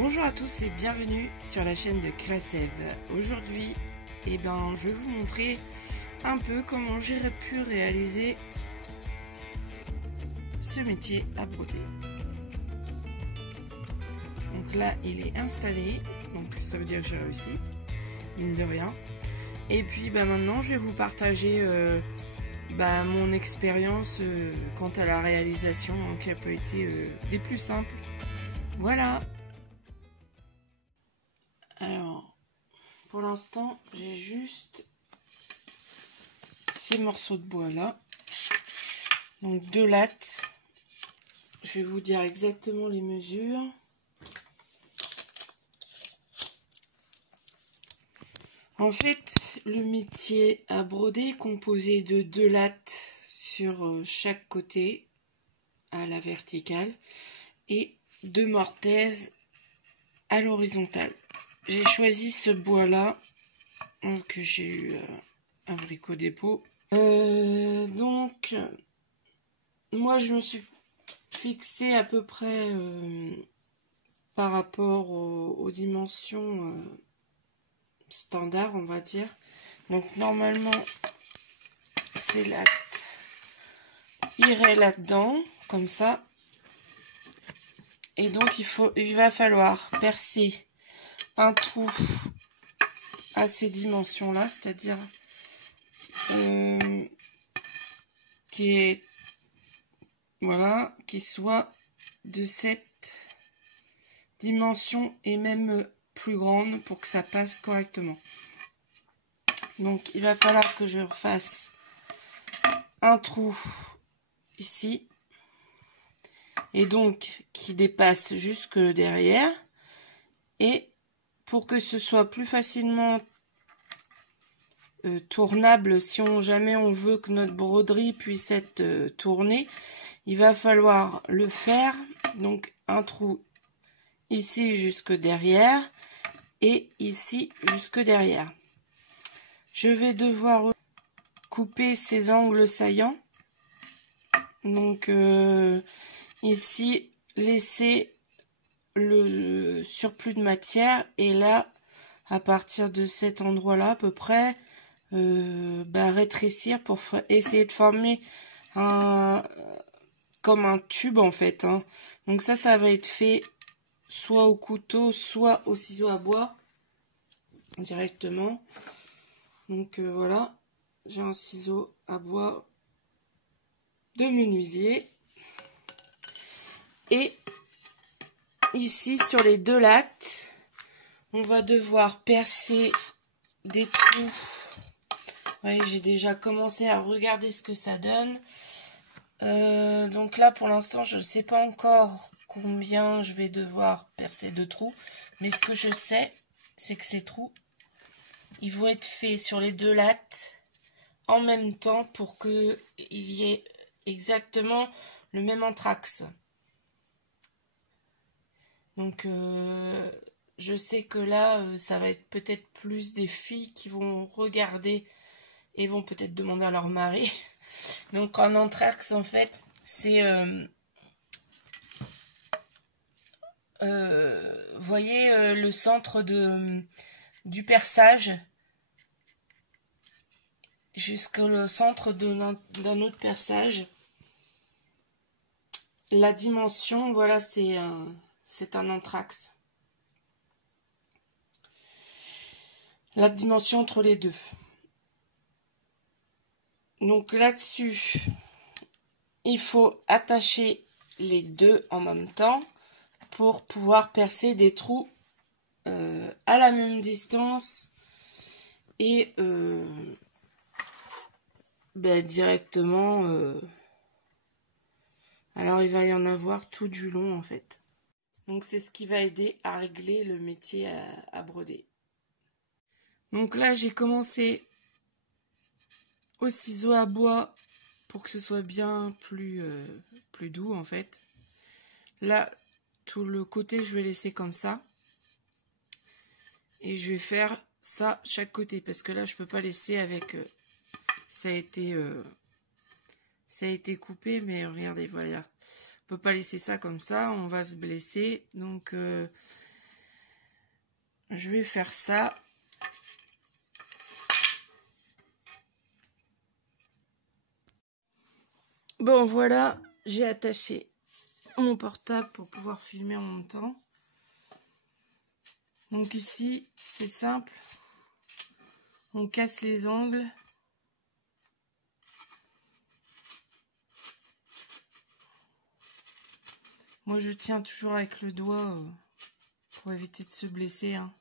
Bonjour à tous et bienvenue sur la chaîne de Créasev. Aujourd'hui, je vais vous montrer un peu comment j'ai pu réaliser ce métier à broder. Donc là, il est installé, donc ça veut dire que j'ai réussi, mine de rien. Et puis maintenant, je vais vous partager mon expérience quant à la réalisation, qui n'a pas été des plus simples. Voilà. Alors, pour l'instant, j'ai juste ces morceaux de bois là. Donc 2 lattes. Je vais vous dire exactement les mesures. En fait, le métier à broder est composé de 2 lattes sur chaque côté à la verticale et 2 mortaises à l'horizontale. J'ai choisi ce bois là que j'ai eu à Brico Dépôt. Donc moi je me suis fixé à peu près par rapport aux dimensions standard, on va dire. Donc normalement ces lattes iraient là-dedans comme ça, et donc il va falloir percer un trou à ces dimensions là, c'est-à-dire qui soit de cette dimension et même plus grande pour que ça passe correctement. Donc il va falloir que je fasse un trou ici et donc qui dépasse jusque derrière, et pour que ce soit plus facilement tournable, si jamais on veut que notre broderie puisse être tournée, il va falloir le faire. Donc un trou ici jusque derrière et ici jusque derrière. Je vais devoir couper ces angles saillants. Donc ici laisser le surplus de matière, et là à partir de cet endroit là à peu près rétrécir pour essayer de former comme un tube en fait, hein. Donc ça va être fait soit au couteau soit au ciseau à bois directement. Donc voilà, j'ai un ciseau à bois de menuisier, et ici sur les 2 lattes on va devoir percer des trous. Oui, j'ai déjà commencé à regarder ce que ça donne. Donc là pour l'instant je ne sais pas encore combien je vais devoir percer de trous, mais ce que je sais c'est que ces trous ils vont être faits sur les 2 lattes en même temps pour que il y ait exactement le même anthrax. Donc je sais que là ça va être peut-être plus des filles qui vont regarder et vont peut-être demander à leur mari. Donc en anthrax en fait c'est voyez le centre du perçage jusqu'au centre d'un autre perçage. La dimension, voilà, c'est un anthrax. La dimension entre les deux. Donc là-dessus, il faut attacher les deux en même temps pour pouvoir percer des trous à la même distance et directement. Alors il va y en avoir tout du long en fait. Donc c'est ce qui va aider à régler le métier à broder. Donc là j'ai commencé au ciseau à bois pour que ce soit bien plus doux en fait. Là tout le côté je vais laisser comme ça. Et je vais faire ça chaque côté parce que là je peux pas laisser avec ça a été coupé, mais regardez, voilà, on peut pas laisser ça comme ça, on va se blesser. Donc je vais faire ça. Bon, voilà, j'ai attaché mon portable pour pouvoir filmer en même temps. Donc ici, c'est simple. On casse les angles. Moi, je tiens toujours avec le doigt pour éviter de se blesser, hein.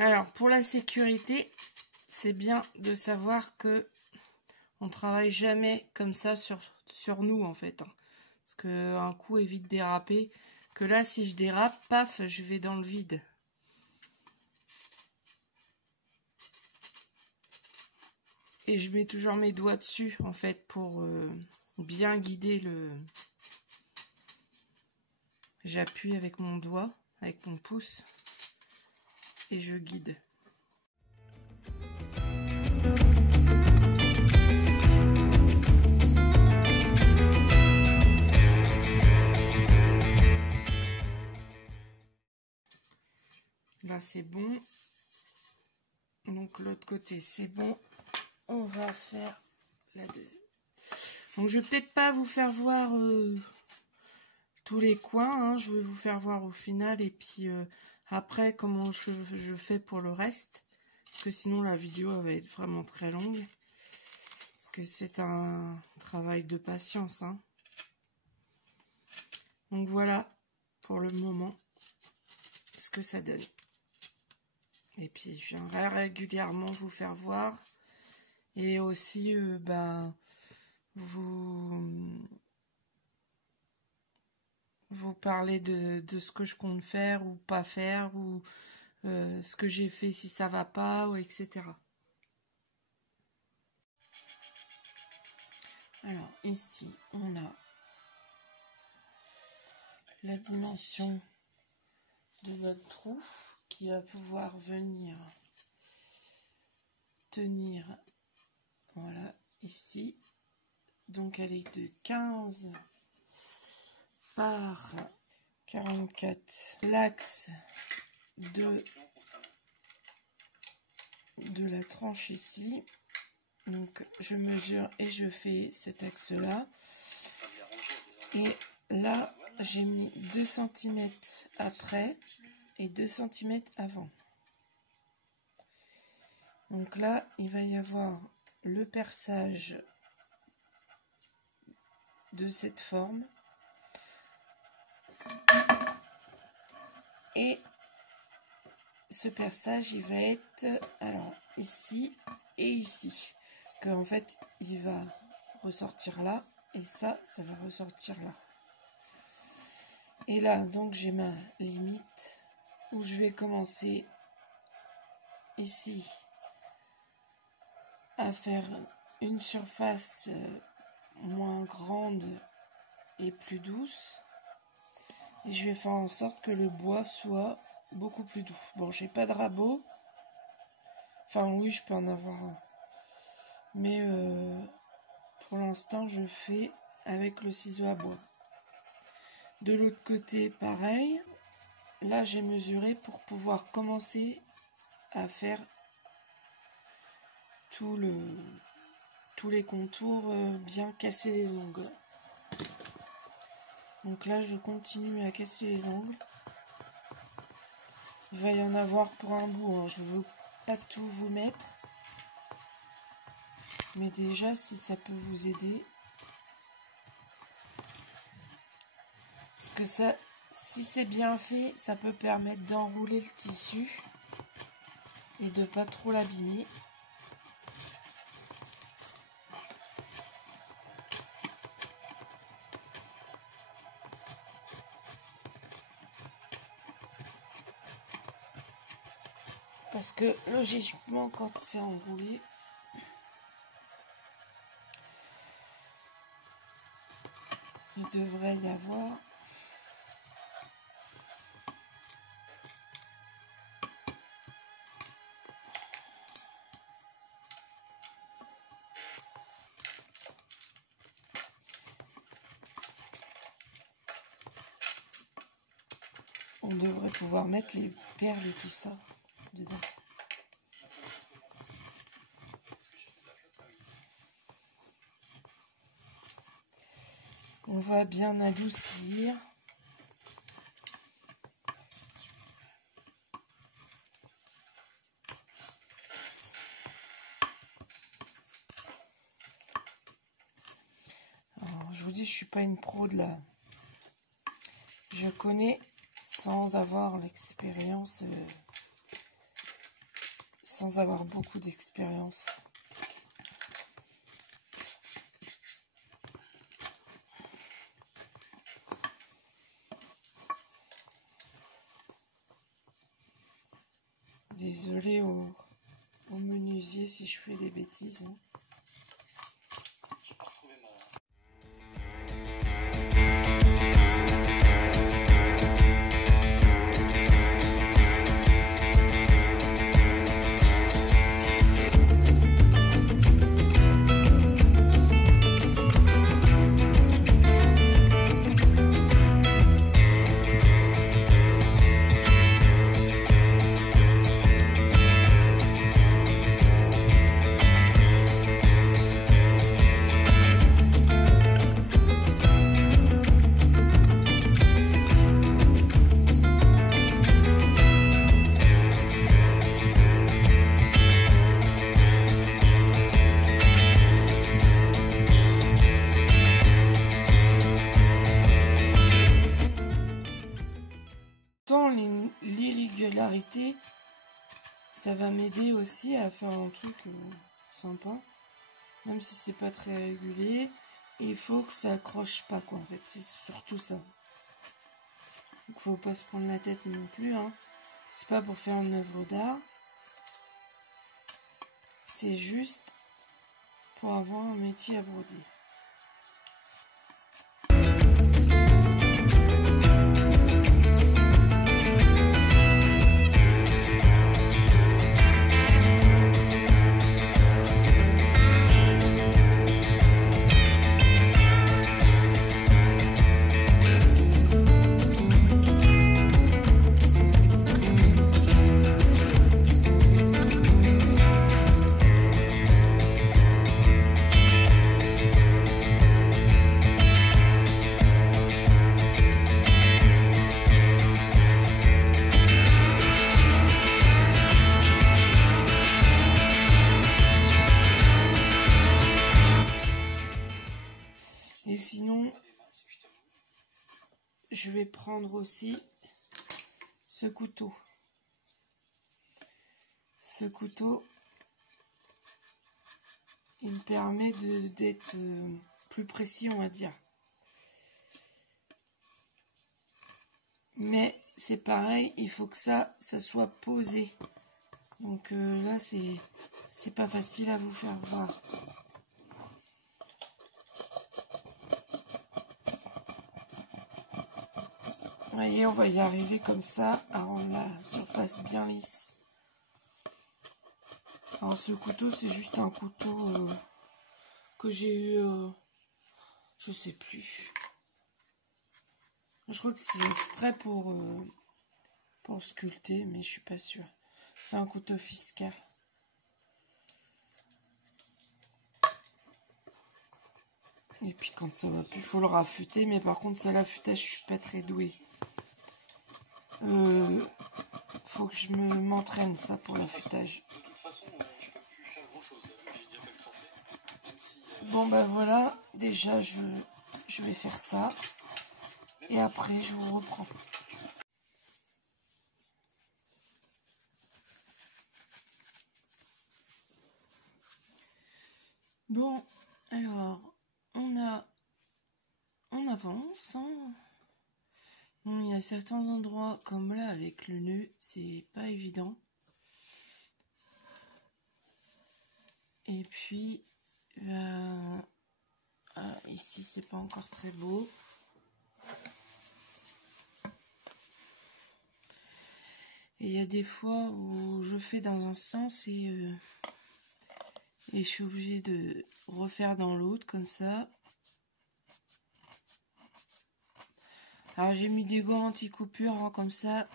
Alors, pour la sécurité, c'est bien de savoir que on travaille jamais comme ça sur nous, en fait. Hein. Parce qu'un coup évite de déraper. Que là, si je dérape, paf, je vais dans le vide. Et je mets toujours mes doigts dessus, en fait, pour bien guider le... J'appuie avec mon doigt, avec mon pouce. Et je guide. Là c'est bon. Donc l'autre côté c'est bon. On va faire la deux. Donc je vais peut-être pas vous faire voir tous les coins. Hein. Je vais vous faire voir au final et puis après comment je fais pour le reste. Parce que sinon la vidéo va être vraiment très longue. Parce que c'est un travail de patience. Hein. Donc voilà pour le moment ce que ça donne. Et puis je viendrai régulièrement vous faire voir. Et aussi vous parler de ce que je compte faire ou pas faire. Ou ce que j'ai fait si ça va pas, ou etc. Alors ici on a la dimension de notre trou qui va pouvoir venir tenir, voilà, ici. Donc elle est de 15 par 44. L'axe de la tranche ici. Donc je mesure et je fais cet axe là. Et là j'ai mis 2 cm après et 2 cm avant. Donc là, il va y avoir le perçage de cette forme. Et ce perçage, il va être alors ici et ici. Parce qu'en fait, il va ressortir là. Et ça va ressortir là. Et là, donc, j'ai ma limite où je vais commencer ici à faire une surface moins grande et plus douce. Et je vais faire en sorte que le bois soit beaucoup plus doux. Bon, j'ai pas de rabot. Enfin, oui, je peux en avoir un. Mais pour l'instant, je fais avec le ciseau à bois. De l'autre côté, pareil. Là, j'ai mesuré pour pouvoir commencer à faire tous les contours, bien casser les ongles. Donc là, je continue à casser les ongles. Il va y en avoir pour un bout, hein. Je ne veux pas tout vous mettre. Mais déjà, si ça peut vous aider. Parce que ça, si c'est bien fait, ça peut permettre d'enrouler le tissu et de pas trop l'abîmer. Parce que logiquement, quand c'est enroulé, il devrait y avoir on devrait pouvoir mettre les perles et tout ça dedans. On va bien adoucir. Alors, je vous dis, je suis pas une pro de la... Je connais sans avoir l'expérience, sans avoir beaucoup d'expérience. Désolée au menuisier si je fais des bêtises. L'irrégularité, ça va m'aider aussi à faire un truc sympa, même si c'est pas très régulier. Il faut que ça accroche pas, quoi, en fait, c'est surtout ça. Donc faut pas se prendre la tête non plus, hein. C'est pas pour faire une œuvre d'art, c'est juste pour avoir un métier à broder. Et sinon, je vais prendre aussi ce couteau. Ce couteau, il me permet d'être plus précis, on va dire. Mais c'est pareil, il faut que ça soit posé. Donc là, c'est pas facile à vous faire voir. Vous voyez, on va y arriver comme ça, à rendre la surface bien lisse. Alors ce couteau, c'est juste un couteau que j'ai eu, je sais plus. Je crois que c'est exprès pour sculpter, mais je suis pas sûre. C'est un couteau Fiskars. Et puis quand ça va plus, il faut le raffûter. Mais par contre, ça l'affûtage, je suis pas très douée. Faut que je m'entraîne ça pour l'affûtage. De toute façon, je peux plus faire grand chose. J'ai déjà fait le tracé. Même si, bon ben voilà, déjà je vais faire ça. Et après je vous reprends. Bon, alors on avance. Hein. Bon, il y a certains endroits comme là avec le nœud, c'est pas évident. Et puis ici c'est pas encore très beau. Et il y a des fois où je fais dans un sens et je suis obligée de refaire dans l'autre comme ça. Alors j'ai mis des gants anti-coupure hein, comme ça.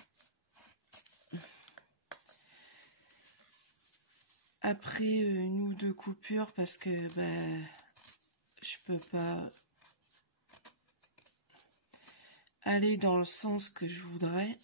Après une ou deux coupures parce que je peux pas aller dans le sens que je voudrais.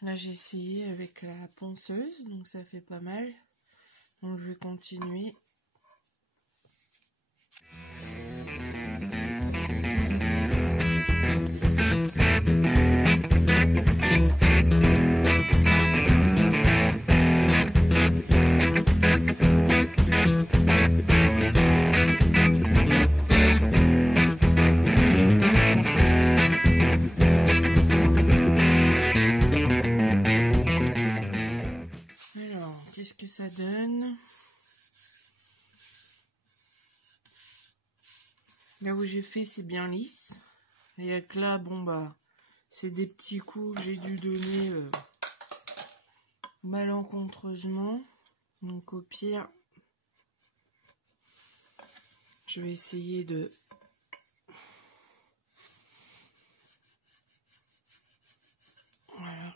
Là j'ai essayé avec la ponceuse, donc ça fait pas mal. Donc je vais continuer. Qu'est-ce que ça donne? Là où j'ai fait, c'est bien lisse. Et avec là, bon c'est des petits coups que j'ai dû donner malencontreusement. Donc au pire, je vais essayer de... Voilà.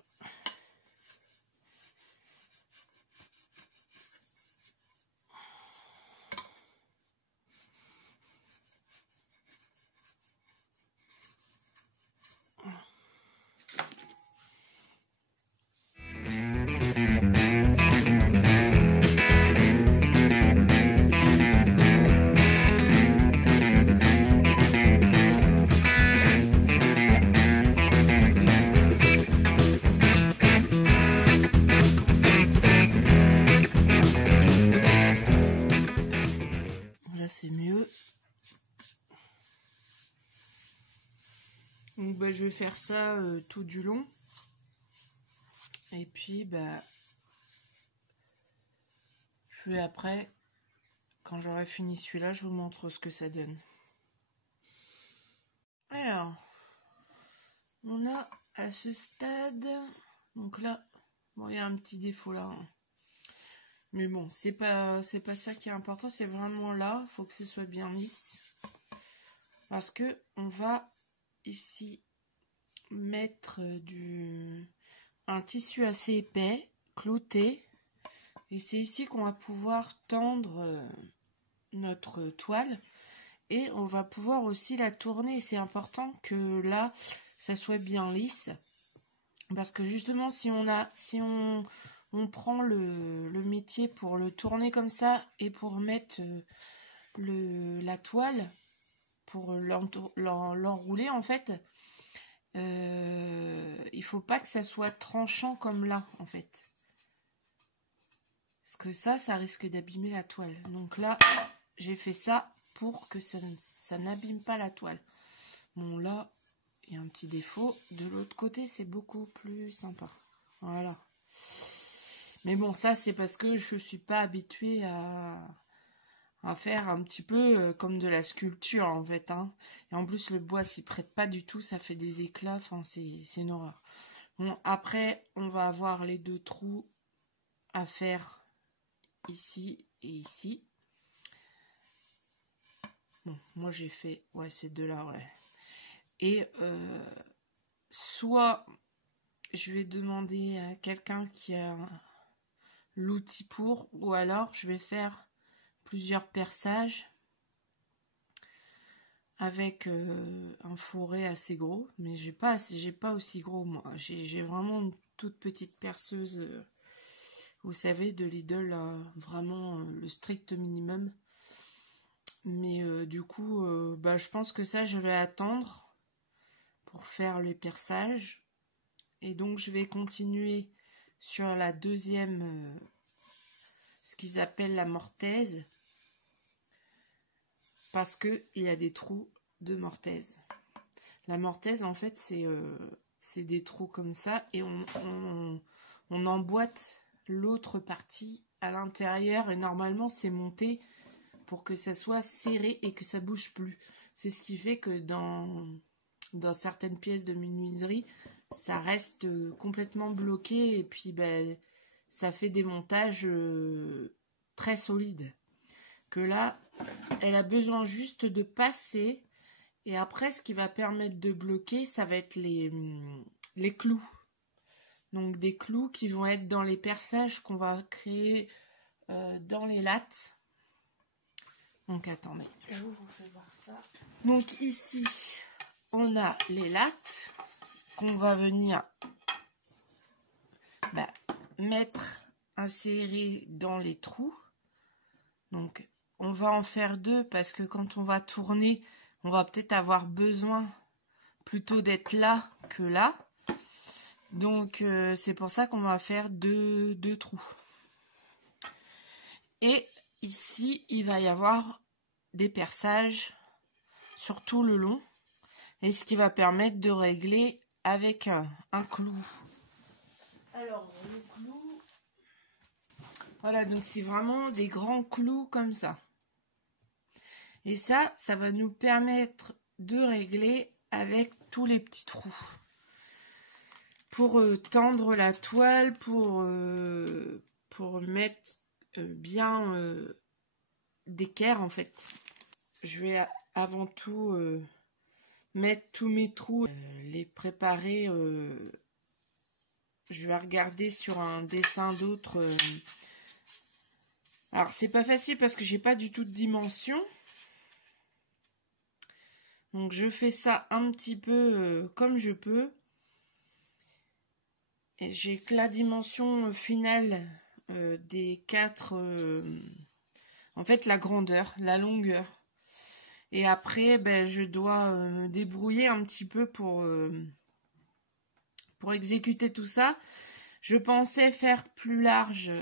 Là c'est mieux. Donc je vais faire ça tout du long. Et puis je vais après, quand j'aurai fini celui-là, je vous montre ce que ça donne. Alors, on a à ce stade, donc là, bon il y a un petit défaut là. Hein. Mais bon, c'est pas ça qui est important, c'est vraiment là, faut que ce soit bien lisse. Parce que on va ici mettre un tissu assez épais, clouté. Et c'est ici qu'on va pouvoir tendre notre toile. Et on va pouvoir aussi la tourner. C'est important que là, ça soit bien lisse. Parce que justement, si on prend le métier pour le tourner comme ça et pour mettre la toile, pour l'enrouler en fait, il faut pas que ça soit tranchant comme là en fait. Parce que ça risque d'abîmer la toile. Donc là, j'ai fait ça pour que ça n'abîme pas la toile. Bon là, il y a un petit défaut. De l'autre côté, c'est beaucoup plus sympa. Voilà. Mais bon, ça c'est parce que je suis pas habituée à faire un petit peu comme de la sculpture en fait. Hein. Et en plus, le bois s'y prête pas du tout. Ça fait des éclats. Enfin, c'est une horreur. Bon, après, on va avoir les deux trous à faire ici et ici. Bon, moi j'ai fait, ouais, ces deux-là, ouais. Et soit je vais demander à quelqu'un qui a l'outil pour, ou alors je vais faire plusieurs perçages avec un fourré assez gros, mais j'ai pas aussi gros moi. J'ai vraiment une toute petite perceuse, vous savez, de Lidl, vraiment le strict minimum. Mais du coup, je pense que ça, je vais attendre pour faire le perçage. Et donc, je vais continuer sur la deuxième, ce qu'ils appellent la mortaise. Parce qu'il y a des trous de mortaise. La mortaise, en fait, c'est des trous comme ça. Et on emboîte l'autre partie à l'intérieur. Et normalement, c'est monté pour que ça soit serré et que ça bouge plus. C'est ce qui fait que dans certaines pièces de menuiserie, ça reste complètement bloqué. Et puis, ça fait des montages très solides. Que là, elle a besoin juste de passer. Et après, ce qui va permettre de bloquer, ça va être les clous. Donc des clous qui vont être dans les perçages qu'on va créer dans les lattes. Donc attendez, je vous fais voir ça. Donc ici, on a les lattes qu'on va venir mettre, insérer dans les trous. Donc on va en faire deux parce que quand on va tourner, on va peut-être avoir besoin plutôt d'être là que là. Donc c'est pour ça qu'on va faire deux trous. Et ici, il va y avoir des perçages sur tout le long. Et ce qui va permettre de régler avec un clou. Alors, le clou... Voilà, donc c'est vraiment des grands clous comme ça. Et ça va nous permettre de régler avec tous les petits trous. Pour tendre la toile, pour mettre bien d'équerre en fait. Je vais avant tout mettre tous mes trous, les préparer. Je vais regarder sur un dessin d'autres. Alors c'est pas facile parce que j'ai pas du tout de dimension. Donc je fais ça un petit peu comme je peux. Et j'ai que la dimension finale des quatre... en fait la grandeur, la longueur. Et après je dois me débrouiller un petit peu pour exécuter tout ça. Je pensais faire plus large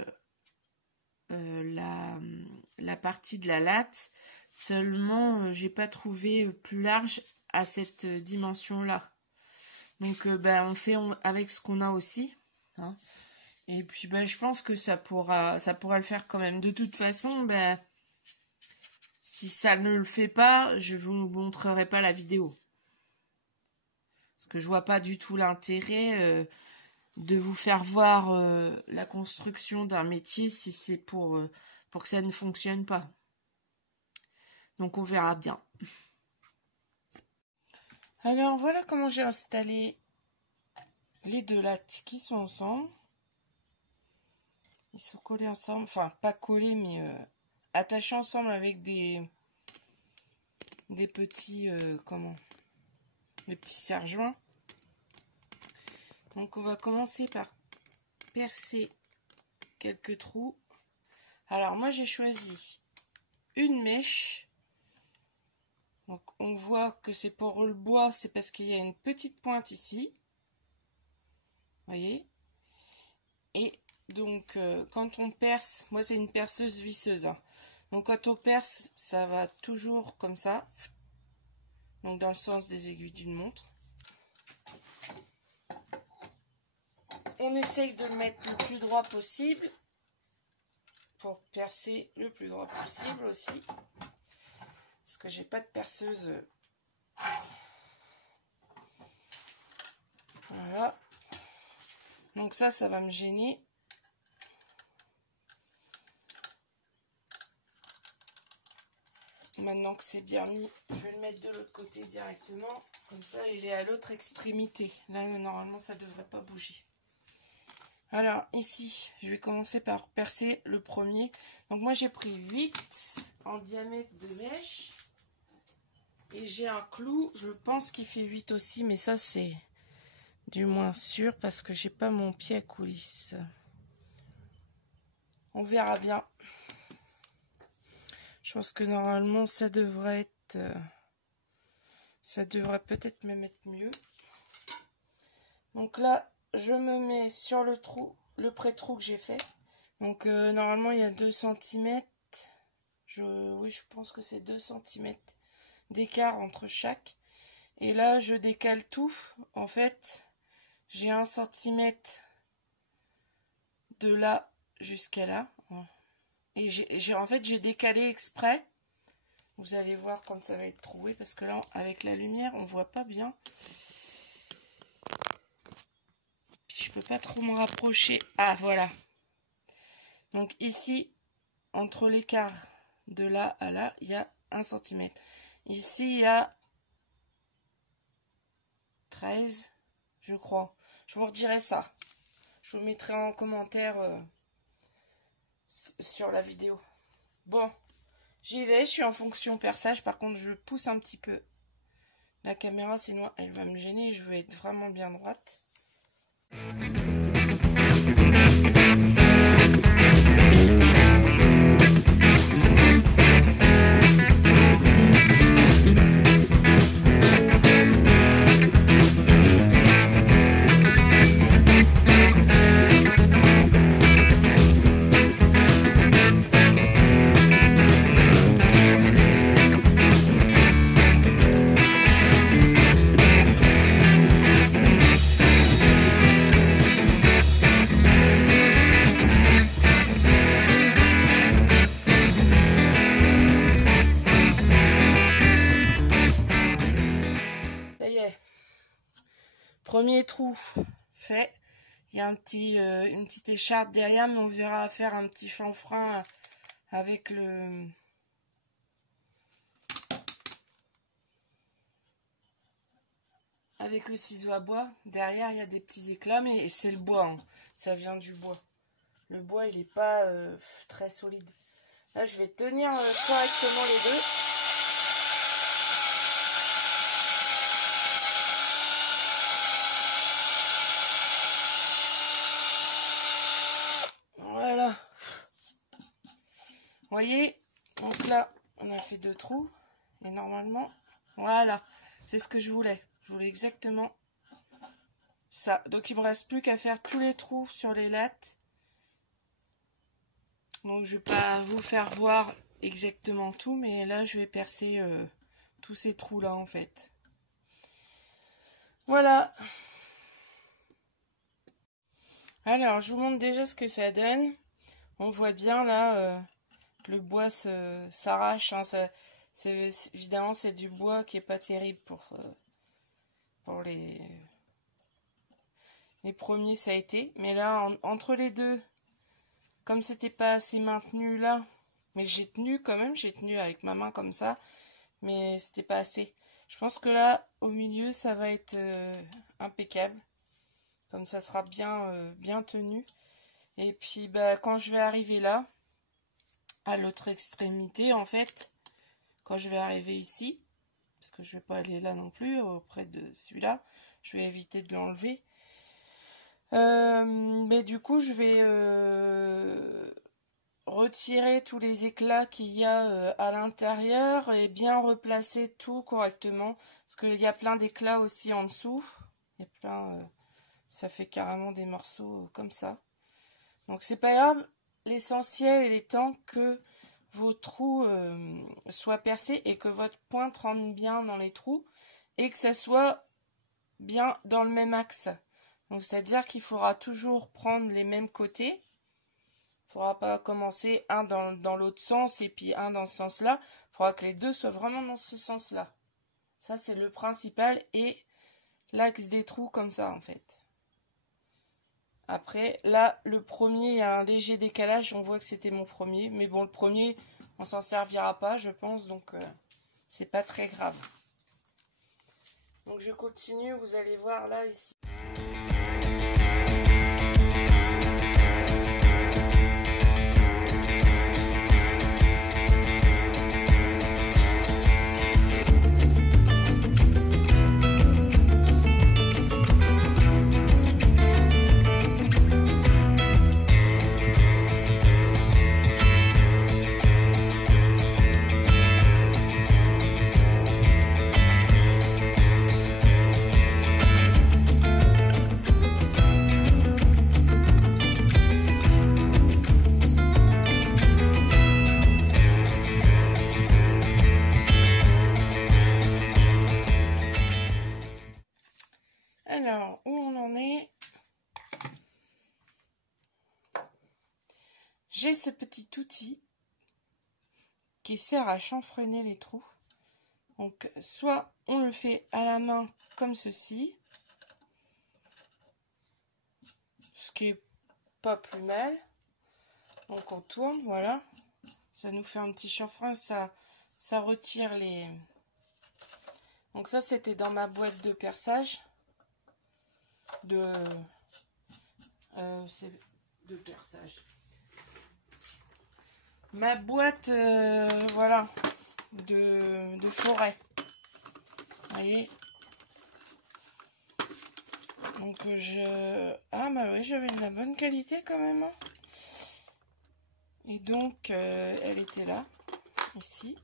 la partie de la latte. Seulement, j'ai pas trouvé plus large à cette dimension-là. Donc, on fait avec ce qu'on a aussi. Hein. Et puis, je pense que ça pourra le faire quand même. De toute façon, si ça ne le fait pas, je vous montrerai pas la vidéo. Parce que je vois pas du tout l'intérêt de vous faire voir la construction d'un métier si c'est pour que ça ne fonctionne pas. Donc on verra bien. Alors voilà comment j'ai installé les deux lattes qui sont ensemble. Ils sont collés ensemble, enfin pas collés mais attachés ensemble avec des petits des petits serre-joints. Donc on va commencer par percer quelques trous. Alors moi j'ai choisi une mèche. Donc on voit que c'est pour le bois, c'est parce qu'il y a une petite pointe ici. Vous voyez? Et donc quand on perce, moi c'est une perceuse visseuse. Hein. Donc quand on perce, ça va toujours comme ça. Donc dans le sens des aiguilles d'une montre. On essaye de le mettre le plus droit possible. Pour percer le plus droit possible aussi. Parce que j'ai pas de perceuse. Voilà. Donc ça va me gêner. Maintenant que c'est bien mis, je vais le mettre de l'autre côté directement. Comme ça, il est à l'autre extrémité. Là, normalement, ça devrait pas bouger. Alors, ici, je vais commencer par percer le premier. Donc, moi, j'ai pris 8 en diamètre de mèche. Et j'ai un clou, je pense qu'il fait 8 aussi, mais ça, c'est du moins sûr parce que j'ai pas mon pied à coulisse. On verra bien. Je pense que normalement ça devrait être... ça devrait peut-être même être mieux. Donc là, je me mets sur le trou, le pré-trou que j'ai fait. Donc normalement il y a 2 cm. Oui, je pense que c'est 2 cm d'écart entre chaque. Et là, je décale tout. En fait, j'ai 1 cm de là jusqu'à là. Et en fait, j'ai décalé exprès. Vous allez voir quand ça va être troué, parce que là, avec la lumière, on voit pas bien. Puis, je peux pas trop me rapprocher. Ah, voilà. Donc ici, entre l'écart de là à là, il y a 1 cm. Ici, il y a 13, je crois. Je vous redirai ça. Je vous mettrai en commentaire sur la vidéo. Bon, j'y vais. Je suis en fonction perçage. Par contre, je pousse un petit peu la caméra, sinon elle va me gêner. Je veux être vraiment bien droite. Premier trou fait, il y a une petite écharpe derrière, mais on verra faire un petit chanfrein avec le ciseau à bois. Derrière, il y a des petits éclats, mais c'est le bois, hein. Ça vient du bois. Le bois, il n'est pas très solide. Là, je vais tenir correctement les deux. Vous voyez, donc là, on a fait 2 trous. Et normalement, voilà, c'est ce que je voulais. Je voulais exactement ça. Donc, il me reste plus qu'à faire tous les trous sur les lattes. Donc, je vais pas vous faire voir exactement tout, mais là, je vais percer tous ces trous-là, en fait. Voilà. Alors, je vous montre déjà ce que ça donne. On voit bien, là... le bois s'arrache, hein, évidemment c'est du bois qui est pas terrible pour les premiers, ça a été, mais là entre les deux, comme c'était pas assez maintenu là, mais j'ai tenu quand même, j'ai tenu avec ma main comme ça, mais c'était pas assez. Je pense que là au milieu ça va être impeccable, comme ça sera bien tenu. Et puis bah quand je vais arriver là à l'autre extrémité, en fait, quand je vais arriver ici, parce que je vais pas aller là non plus, auprès de celui-là, je vais éviter de l'enlever. Mais du coup, je vais retirer tous les éclats qu'il y a à l'intérieur et bien replacer tout correctement, parce qu'il y a plein d'éclats aussi en dessous. Il y a plein, ça fait carrément des morceaux comme ça. Donc c'est pas grave. L'essentiel, il est temps que vos trous soient percés et que votre pointe rentre bien dans les trous et que ça soit bien dans le même axe. Donc, c'est-à-dire qu'il faudra toujours prendre les mêmes côtés. Il ne faudra pas commencer un dans l'autre sens et puis un dans ce sens-là. Il faudra que les deux soient vraiment dans ce sens-là. Ça, c'est le principal et l'axe des trous comme ça, en fait. Après, là, le premier, il y a un léger décalage. On voit que c'était mon premier. Mais bon, le premier, on s'en servira pas, je pense. Donc, c'est pas très grave. Donc, je continue. Vous allez voir là, ici. j'ai ce petit outil qui sert à chanfreiner les trous. Donc soit on le fait à la main comme ceci, ce qui est pas plus mal. Donc on tourne, voilà, ça nous fait un petit chanfrein, ça retire les... Donc ça c'était dans ma boîte de perçage, ma boîte voilà, de forêt, vous voyez. Donc ah bah oui, j'avais de la bonne qualité quand même, hein. Et donc elle était là, ici.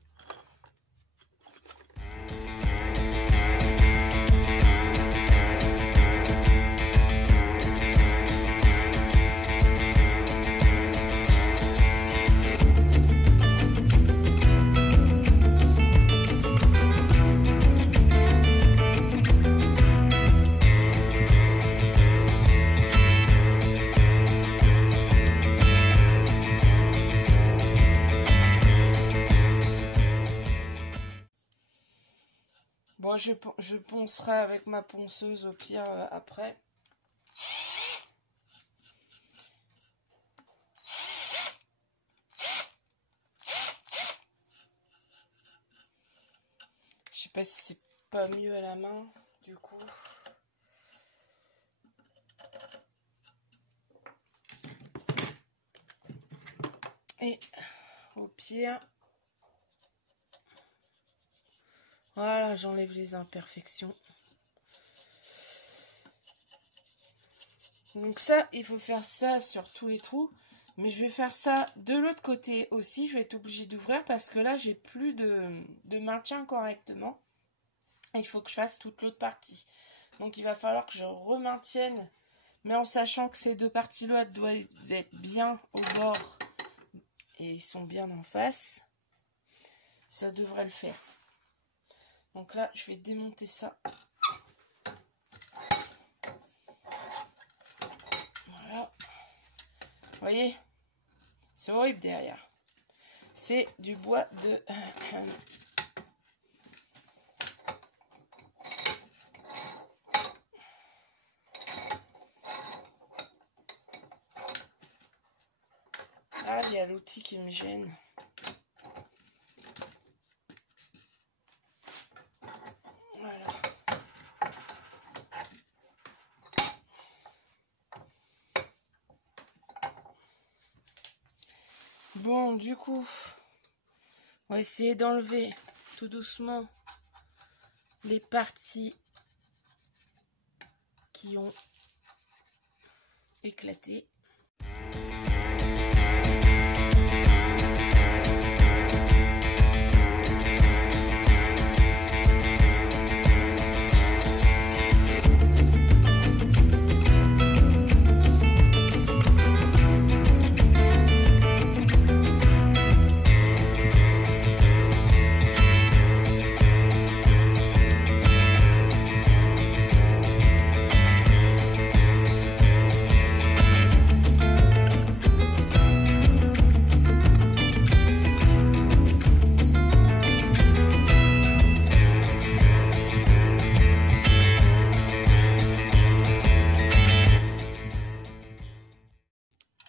Bon, je poncerai avec ma ponceuse au pire après. Je sais pas si c'est pas mieux à la main, du coup. Et au pire... Voilà, j'enlève les imperfections. Donc ça, il faut faire ça sur tous les trous. Mais je vais faire ça de l'autre côté aussi. Je vais être obligée d'ouvrir parce que là, j'ai plus de maintien correctement. Et il faut que je fasse toute l'autre partie. Donc il va falloir que je remaintienne. Mais en sachant que ces deux parties-là doivent être bien au bord. Et ils sont bien en face. Ça devrait le faire. Donc là, je vais démonter ça. Voilà. Vous voyez, c'est horrible derrière. C'est du bois de... Ah, il y a l'outil qui me gêne. Bon, du coup, on va essayer d'enlever tout doucement les parties qui ont éclaté.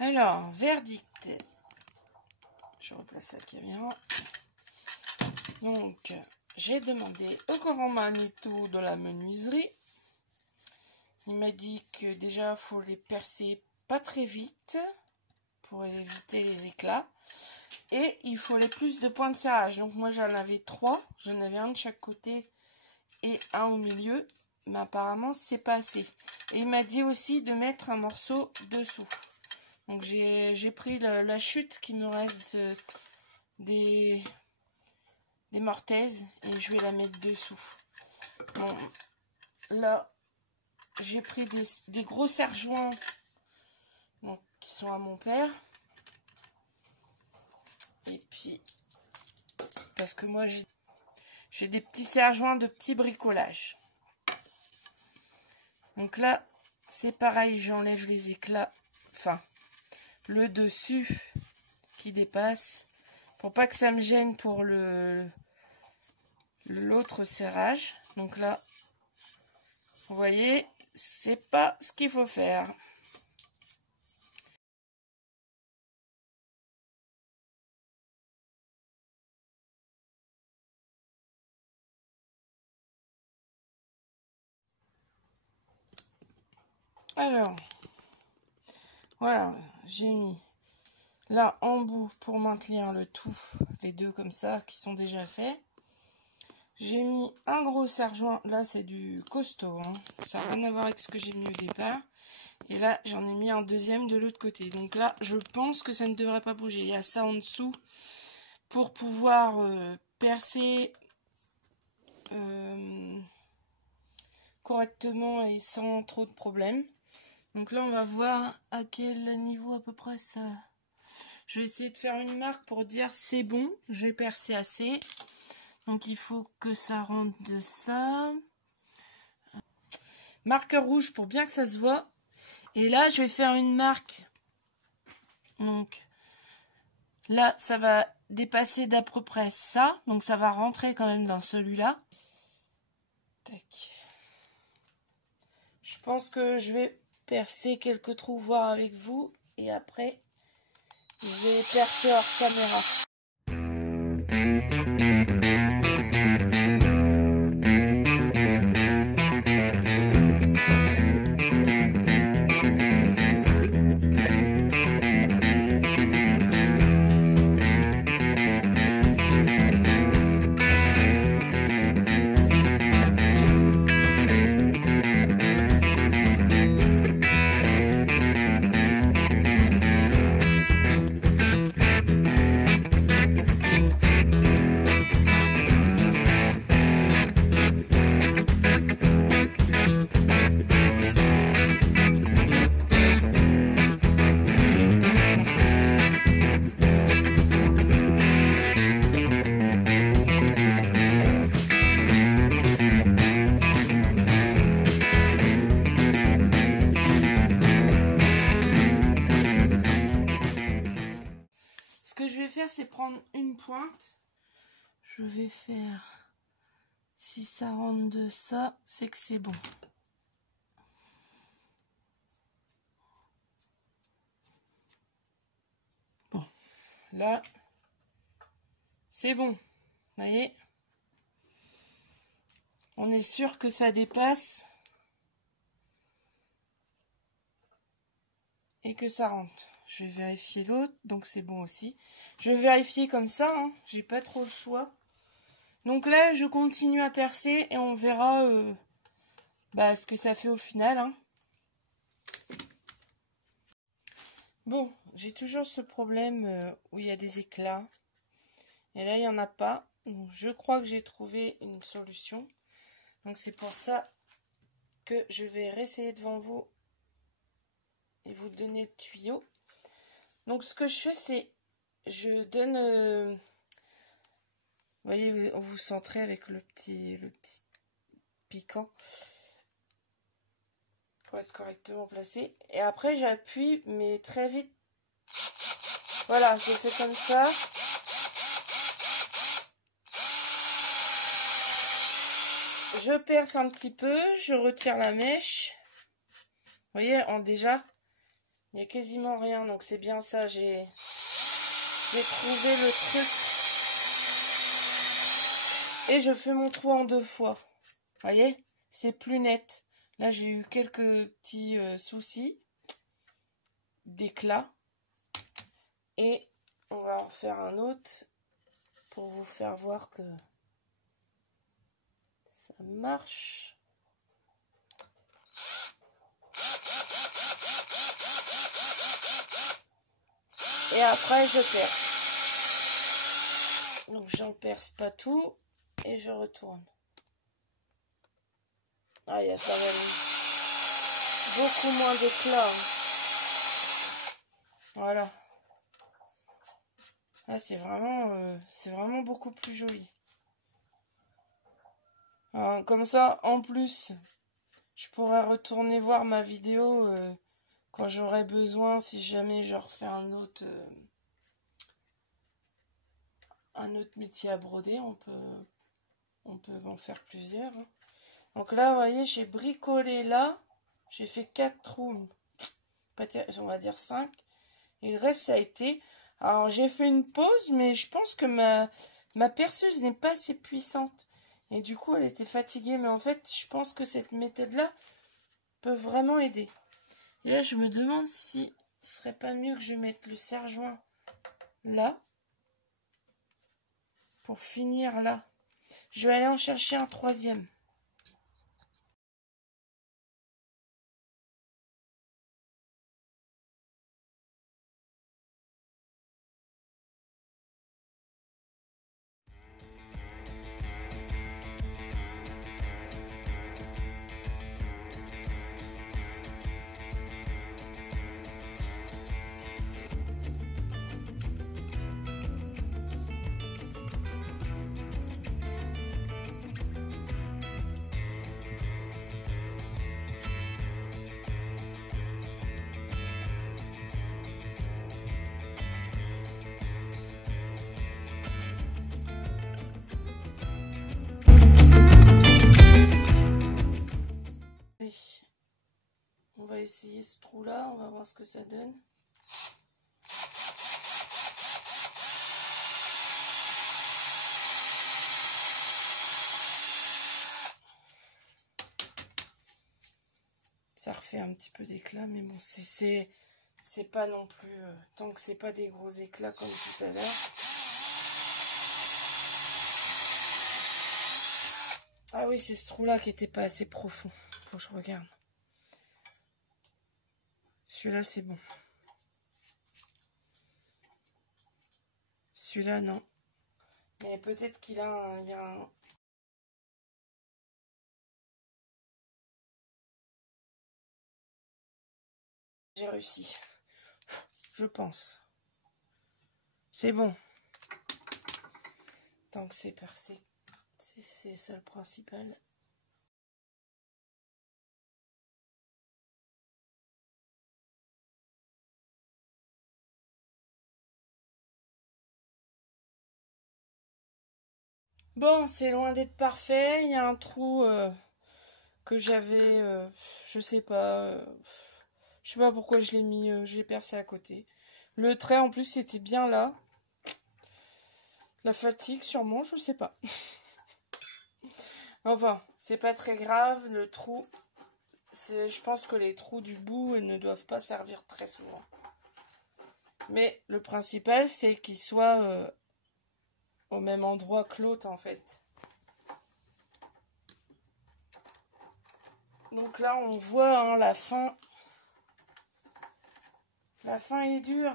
Alors, verdict. Je replace la caméra. Donc, j'ai demandé au grand Manitou de la menuiserie. Il m'a dit que déjà, il faut les percer pas très vite pour éviter les éclats. Et il fallait plus de points de serrage. Donc, moi, j'en avais 3. J'en avais un de chaque côté et un au milieu. Mais apparemment, c'est pas assez. Et il m'a dit aussi de mettre un morceau dessous. Donc j'ai pris la chute qui me reste des mortaises et je vais la mettre dessous. Bon, là, j'ai pris des gros serre-joints qui sont à mon père. Et puis, parce que moi j'ai des petits serre-joints de petits bricolages. Donc là, c'est pareil, j'enlève les éclats, enfin, le dessus qui dépasse pour pas que ça me gêne pour l'autre serrage. Donc là, vous voyez, c'est pas ce qu'il faut faire. Alors, voilà, j'ai mis là en bout pour maintenir le tout, les deux comme ça qui sont déjà faits. J'ai mis un gros serre-joint, là c'est du costaud, hein. Ça n'a rien à voir avec ce que j'ai mis au départ. Et là j'en ai mis un deuxième de l'autre côté. Donc là je pense que ça ne devrait pas bouger. Il y a ça en dessous pour pouvoir percer correctement et sans trop de problèmes. Donc là on va voir à quel niveau à peu près ça... Je vais essayer de faire une marque pour dire c'est bon, j'ai percé assez. Donc il faut que ça rentre de ça. Marqueur rouge pour bien que ça se voit. Et là je vais faire une marque. Donc là ça va dépasser d'à peu près ça. Donc ça va rentrer quand même dans celui-là. Tac. Je pense que je vais percer quelques trous, voir avec vous. Et après je vais percer hors caméra. Ce que je vais faire, c'est prendre une pointe. Je vais faire, si ça rentre de ça, c'est que c'est bon. Bon, là, c'est bon. Vous voyez? On est sûr que ça dépasse et que ça rentre. Je vais vérifier l'autre, donc c'est bon aussi. Je vais vérifier comme ça, hein. J'ai pas trop le choix. Donc là, je continue à percer et on verra ce que ça fait au final, hein. Bon, j'ai toujours ce problème où il y a des éclats. Et là, il n'y en a pas. Donc, je crois que j'ai trouvé une solution. Donc, c'est pour ça que je vais réessayer devant vous et vous donner le tuyau. Donc, ce que je fais, c'est je donne... vous voyez, vous centrez avec le petit piquant pour être correctement placé. Et après, j'appuie, mais très vite. Voilà, je fais comme ça. Je perce un petit peu, je retire la mèche. Vous voyez, déjà, il n'y a quasiment rien, donc c'est bien ça, j'ai trouvé le truc. Et je fais mon trou en 2 fois. Vous voyez, c'est plus net. Là, j'ai eu quelques petits soucis d'éclat. Et on va en faire un autre pour vous faire voir que ça marche. Et après, je perce. Donc, j'en perce pas tout. Et je retourne. Ah, il y a quand même beaucoup moins d'éclat. Voilà. Ah, c'est vraiment beaucoup plus joli. Alors, comme ça, en plus, je pourrais retourner voir ma vidéo quand j'aurai besoin, si jamais je refais un autre un autre métier à broder, on peut en faire plusieurs. Hein. Donc là, vous voyez, j'ai bricolé là, j'ai fait 4 trous, on va dire 5. Et le reste, ça a été... Alors, j'ai fait une pause, mais je pense que ma perceuse n'est pas assez puissante. Et du coup, elle était fatiguée. Mais en fait, je pense que cette méthode-là peut vraiment aider. Et là, je me demande si ce serait pas mieux que je mette le serre-joint là. Pour finir là. Je vais aller en chercher un 3e. On va essayer ce trou-là, on va voir ce que ça donne. Ça refait un petit peu d'éclat, mais bon, c'est pas non plus... tant que c'est pas des gros éclats comme tout à l'heure. Ah oui, c'est ce trou-là qui était pas assez profond. Faut que je regarde. Celui-là, c'est bon. Celui-là, non. Mais peut-être qu'il a il y a un... J'ai réussi. Je pense. C'est bon. Tant que c'est percé. C'est ça le principal. Bon, c'est loin d'être parfait. Il y a un trou que j'avais, je sais pas, je sais pas pourquoi je l'ai mis, je l'ai percé à côté. Le trait en plus c'était bien là. La fatigue sûrement, je sais pas. Enfin, c'est pas très grave. Le trou, je pense que les trous du bout ne doivent pas servir très souvent. Mais le principal c'est qu'ils soient au même endroit que l'autre en fait. Donc là on voit hein, la fin. La fin est dure.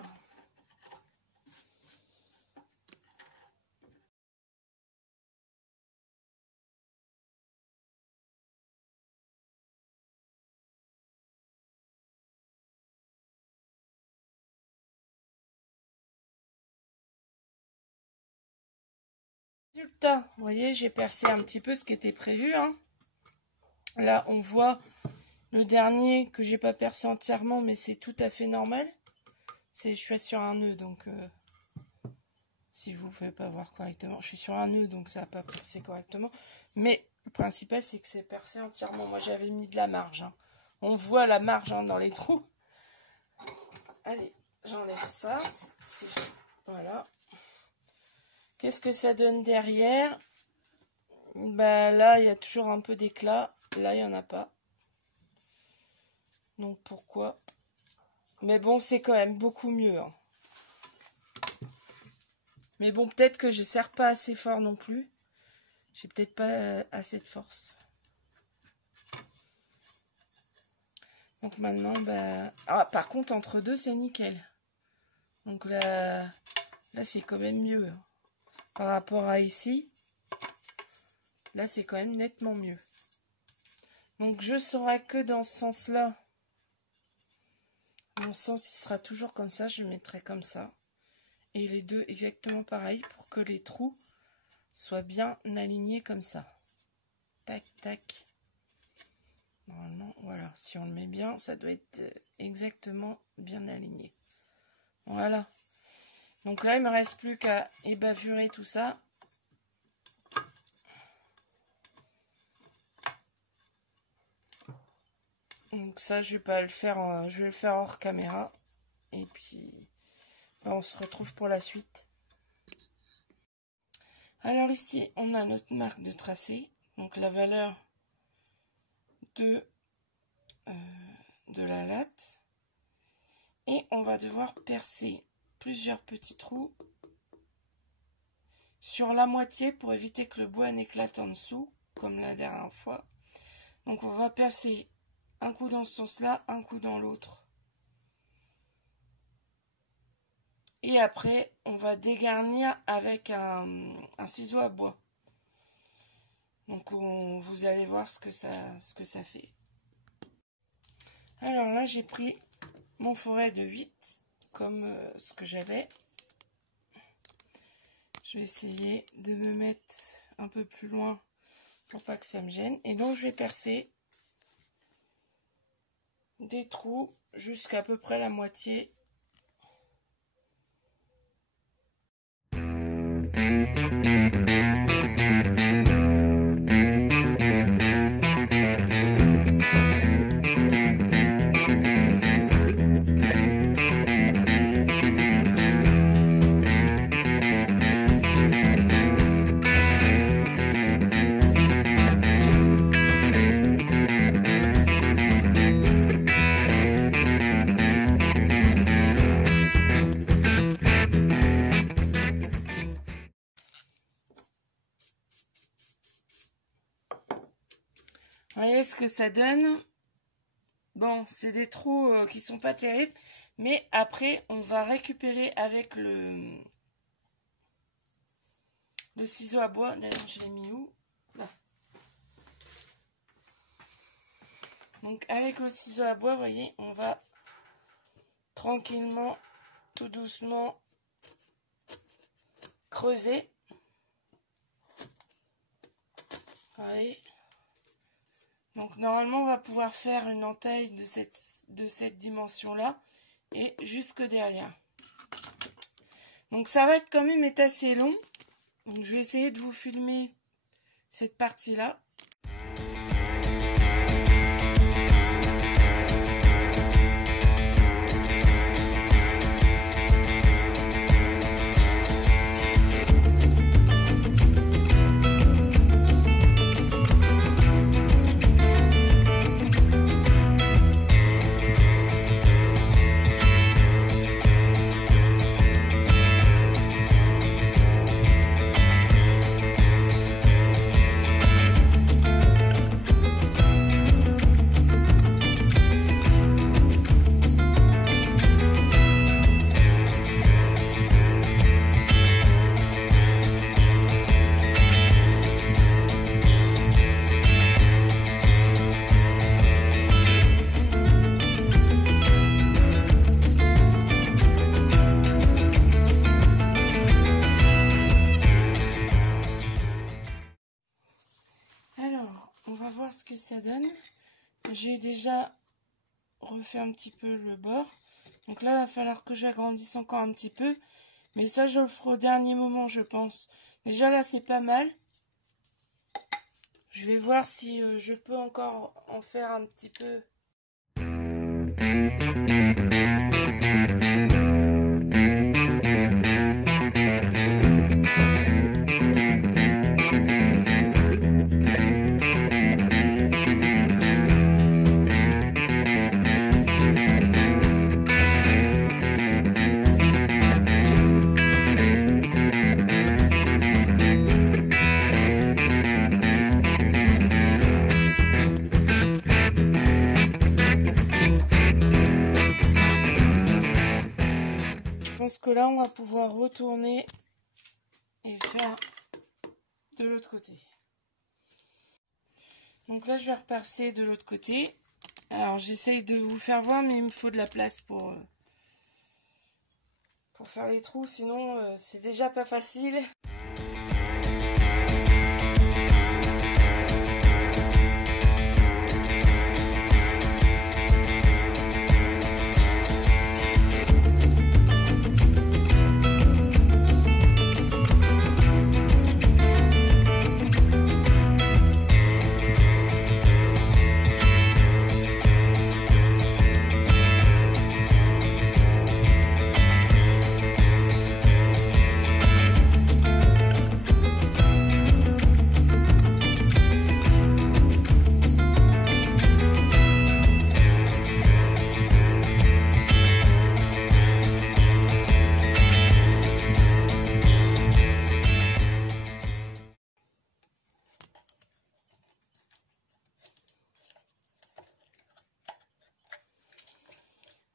Résultat, vous voyez, j'ai percé un petit peu ce qui était prévu. Hein. Là, on voit le dernier que j'ai pas percé entièrement, mais c'est tout à fait normal. Je suis sur un nœud, donc si vous ne pouvez pas voir correctement, je suis sur un nœud, donc ça n'a pas percé correctement. Mais le principal, c'est que c'est percé entièrement. Moi, j'avais mis de la marge. Hein. On voit la marge hein, dans les trous. Allez, j'enlève ça. Voilà. Qu'est-ce que ça donne derrière? Bah là, il y a toujours un peu d'éclat. Là, il n'y en a pas. Donc, pourquoi? Mais bon, c'est quand même beaucoup mieux. Hein. Mais bon, peut-être que je ne serre pas assez fort non plus. J'ai peut-être pas assez de force. Donc maintenant, bah... Ah, par contre, entre deux, c'est nickel. Donc là c'est quand même mieux. Hein. Par rapport à ici, là, c'est quand même nettement mieux. Donc, je saurai que dans ce sens-là. Mon sens, il sera toujours comme ça. Je mettrai comme ça. Et les deux exactement pareil pour que les trous soient bien alignés comme ça. Tac, tac. Normalement, voilà. Si on le met bien, ça doit être exactement bien aligné. Voilà. Donc là, il me reste plus qu'à ébavurer tout ça. Donc ça, je vais pas le faire, je vais le faire hors caméra. Et puis, on se retrouve pour la suite. Alors ici, on a notre marque de tracé. Donc la valeur de la latte. Et on va devoir percer plusieurs petits trous sur la moitié pour éviter que le bois n'éclate en dessous, comme la dernière fois. Donc on va percer un coup dans ce sens-là, un coup dans l'autre. Et après, on va dégarnir avec un ciseau à bois. Donc vous allez voir ce que ça fait. Alors là, j'ai pris mon forêt de 8, comme ce que j'avais. Je vais essayer de me mettre un peu plus loin pour pas que ça me gêne. Et donc, je vais percer des trous jusqu'à peu près la moitié. Voyez ce que ça donne. Bon, c'est des trous qui sont pas terribles, mais après on va récupérer avec le ciseau à bois. D'ailleurs, je l'ai mis où? Là. Donc avec le ciseau à bois, vous voyez, on va tranquillement, tout doucement creuser. Allez. Donc normalement on va pouvoir faire une entaille de cette dimension-là et jusque derrière. Donc ça va être quand même assez long. Donc je vais essayer de vous filmer cette partie-là. Ce que ça donne. J'ai déjà refait un petit peu le bord, donc là il va falloir que j'agrandisse encore un petit peu, mais ça je le ferai au dernier moment, je pense. Déjà là c'est pas mal, je vais voir si je peux encore en faire un petit peu. Que là on va pouvoir retourner et faire de l'autre côté. Donc là je vais repercer de l'autre côté. Alors j'essaye de vous faire voir, mais il me faut de la place pour faire les trous, sinon c'est déjà pas facile.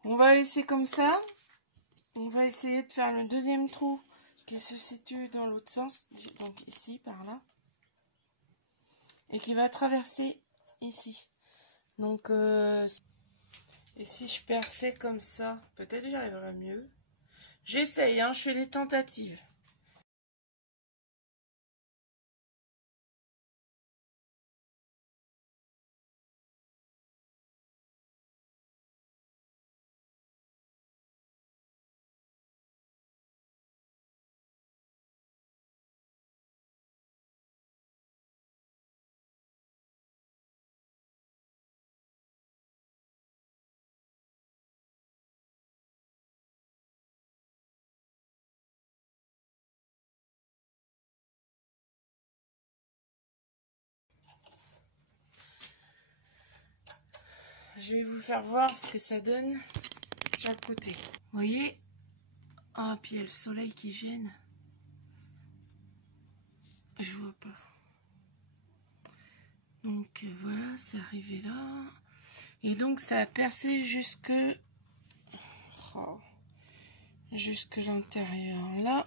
On va laisser comme ça. On va essayer de faire le deuxième trou qui se situe dans l'autre sens, donc ici, par là, et qui va traverser ici. Donc, et si je perçais comme ça, peut-être j'y arriverai mieux. J'essaye, hein, je fais des tentatives. Je vais vous faire voir ce que ça donne sur le côté. Vous voyez? Ah, puis il y a le soleil qui gêne. Je vois pas. Donc voilà, c'est arrivé là. Et donc ça a percé jusque... Oh, jusque l'intérieur là.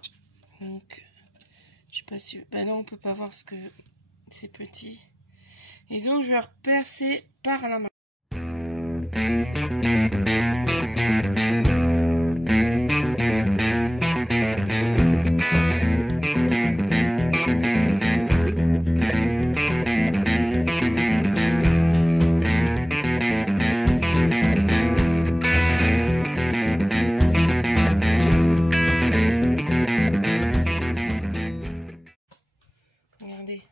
Donc, je sais pas si... Bah non, on peut pas voir parce que c'est petit. Et donc je vais repercer par la main. Regardez.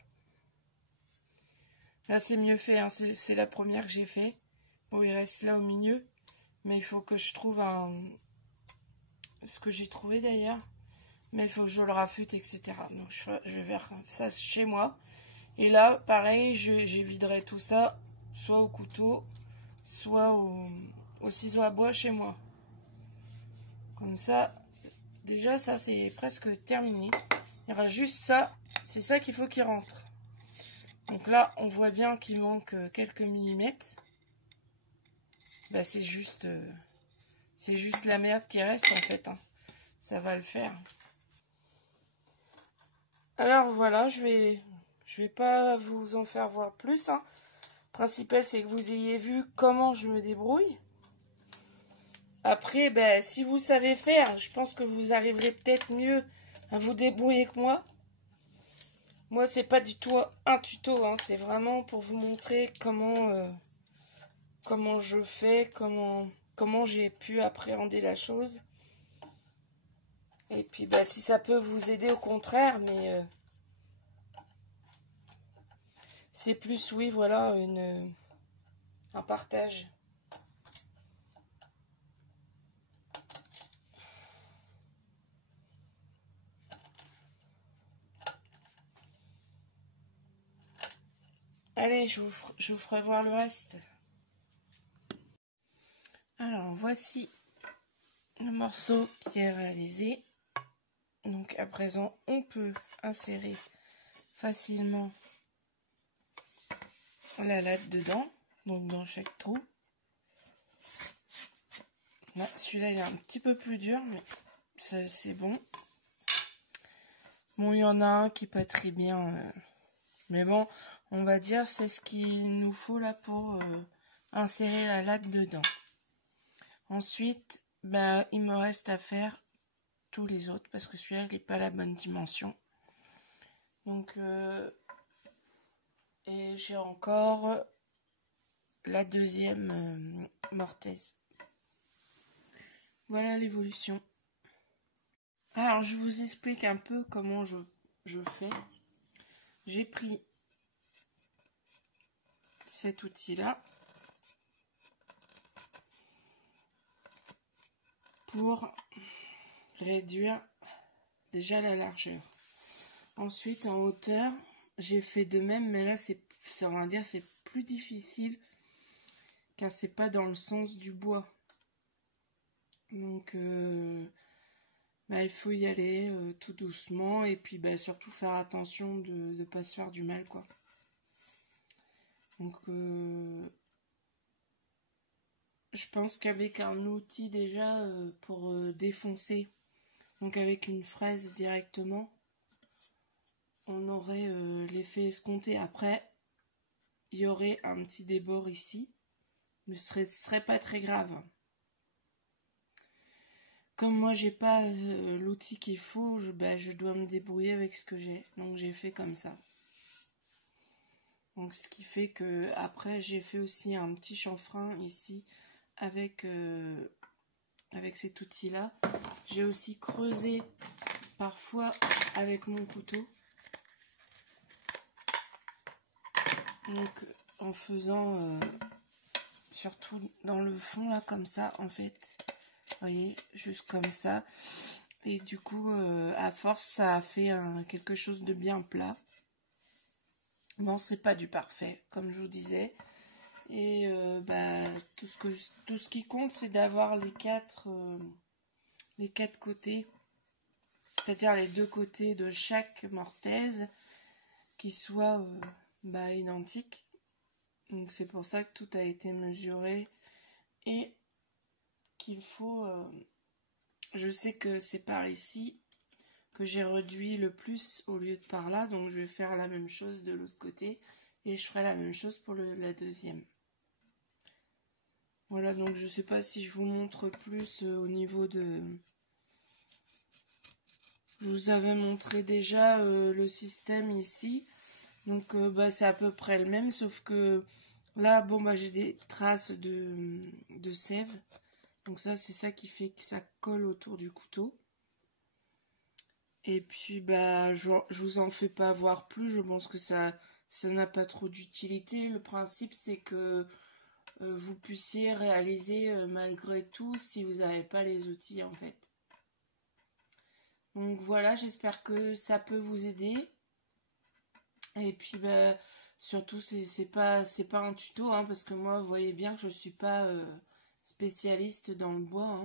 Là c'est mieux fait, hein. C'est la première que j'ai fait. Bon, il reste là au milieu. Mais il faut que je trouve un... Ce que j'ai trouvé d'ailleurs. Mais il faut que je le raffute, etc. Donc je vais faire ça chez moi. Et là, pareil, j'éviderai tout ça, soit au couteau, soit au ciseau à bois chez moi. Comme ça, déjà ça c'est presque terminé. Il y aura juste ça, c'est ça qu'il faut qu'il rentre. Donc là, on voit bien qu'il manque quelques millimètres. Bah, c'est juste la merde qui reste en fait, hein. Ça va le faire. Alors voilà, je vais pas vous en faire voir plus, hein. Le principal, c'est que vous ayez vu comment je me débrouille. Après, ben, si vous savez faire, je pense que vous arriverez peut-être mieux à vous débrouiller que moi. Moi, c'est pas du tout un tuto, hein. C'est vraiment pour vous montrer comment je fais, comment j'ai pu appréhender la chose. Et puis, ben, si ça peut vous aider, au contraire, mais c'est plus, oui, voilà, un partage. Allez, je vous ferai voir le reste. Alors, voici le morceau qui est réalisé. Donc, à présent, on peut insérer facilement la latte dedans, donc dans chaque trou. Là, celui-là, il est un petit peu plus dur, mais c'est bon. Bon, il y en a un qui n'est pas très bien, mais bon, on va dire c'est ce qu'il nous faut là pour insérer la latte dedans. Ensuite, ben, il me reste à faire tous les autres parce que celui-là, il n'est pas la bonne dimension. Donc, et j'ai encore la deuxième mortaise. Voilà l'évolution. Alors, je vous explique un peu comment je fais. J'ai pris cet outil-là pour réduire déjà la largeur. Ensuite, en hauteur, j'ai fait de même, mais là, ça va dire c'est plus difficile car c'est pas dans le sens du bois. Donc, bah, il faut y aller tout doucement et puis bah, surtout faire attention de ne pas se faire du mal, quoi. Donc, je pense qu'avec un outil déjà pour défoncer, donc avec une fraise directement, on aurait l'effet escompté. Après, il y aurait un petit débord ici, mais ce serait pas très grave. Comme moi j'ai pas l'outil qu'il faut, je dois me débrouiller avec ce que j'ai. Donc j'ai fait comme ça. Donc ce qui fait que après j'ai fait aussi un petit chanfrein ici avec cet outil là. J'ai aussi creusé parfois avec mon couteau. Donc en faisant surtout dans le fond là comme ça en fait. Vous voyez, juste comme ça. Et du coup, à force, ça a fait quelque chose de bien plat. Bon, c'est pas du parfait, comme je vous disais. Et tout ce qui compte, c'est d'avoir les quatre côtés, c'est-à-dire les deux côtés de chaque mortaise qui soient identiques. Donc c'est pour ça que tout a été mesuré et qu'il faut... je sais que c'est par ici que j'ai réduit le plus au lieu de par là, donc je vais faire la même chose de l'autre côté et je ferai la même chose pour la deuxième. Voilà, donc je sais pas si je vous montre plus au niveau de... Je vous avais montré déjà le système ici, donc c'est à peu près le même, sauf que là, j'ai des traces de sève, donc ça c'est ça qui fait que ça colle autour du couteau. Et puis je vous en fais pas voir plus, je pense que ça n'a pas trop d'utilité. Le principe c'est que vous puissiez réaliser malgré tout si vous n'avez pas les outils en fait. Donc voilà, j'espère que ça peut vous aider. Et puis surtout c'est pas un tuto hein, parce que moi vous voyez bien que je suis pas spécialiste dans le bois.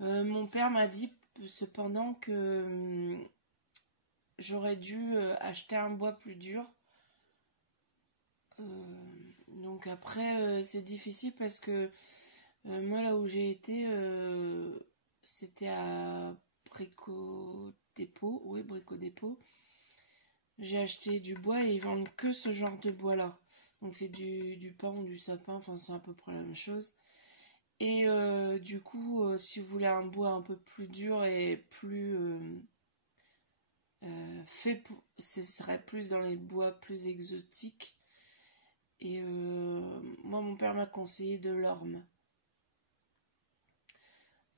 Hein. Mon père m'a dit cependant que j'aurais dû acheter un bois plus dur. Donc après c'est difficile parce que moi là où j'ai été c'était à Brico Dépôt. Oui, Brico Dépôt. J'ai acheté du bois et ils vendent que ce genre de bois là. Donc c'est du pin ou du sapin, enfin c'est à peu près la même chose. Et du coup si vous voulez un bois un peu plus dur et plus fait pour, ce serait plus dans les bois plus exotiques. Et moi mon père m'a conseillé de l'orme.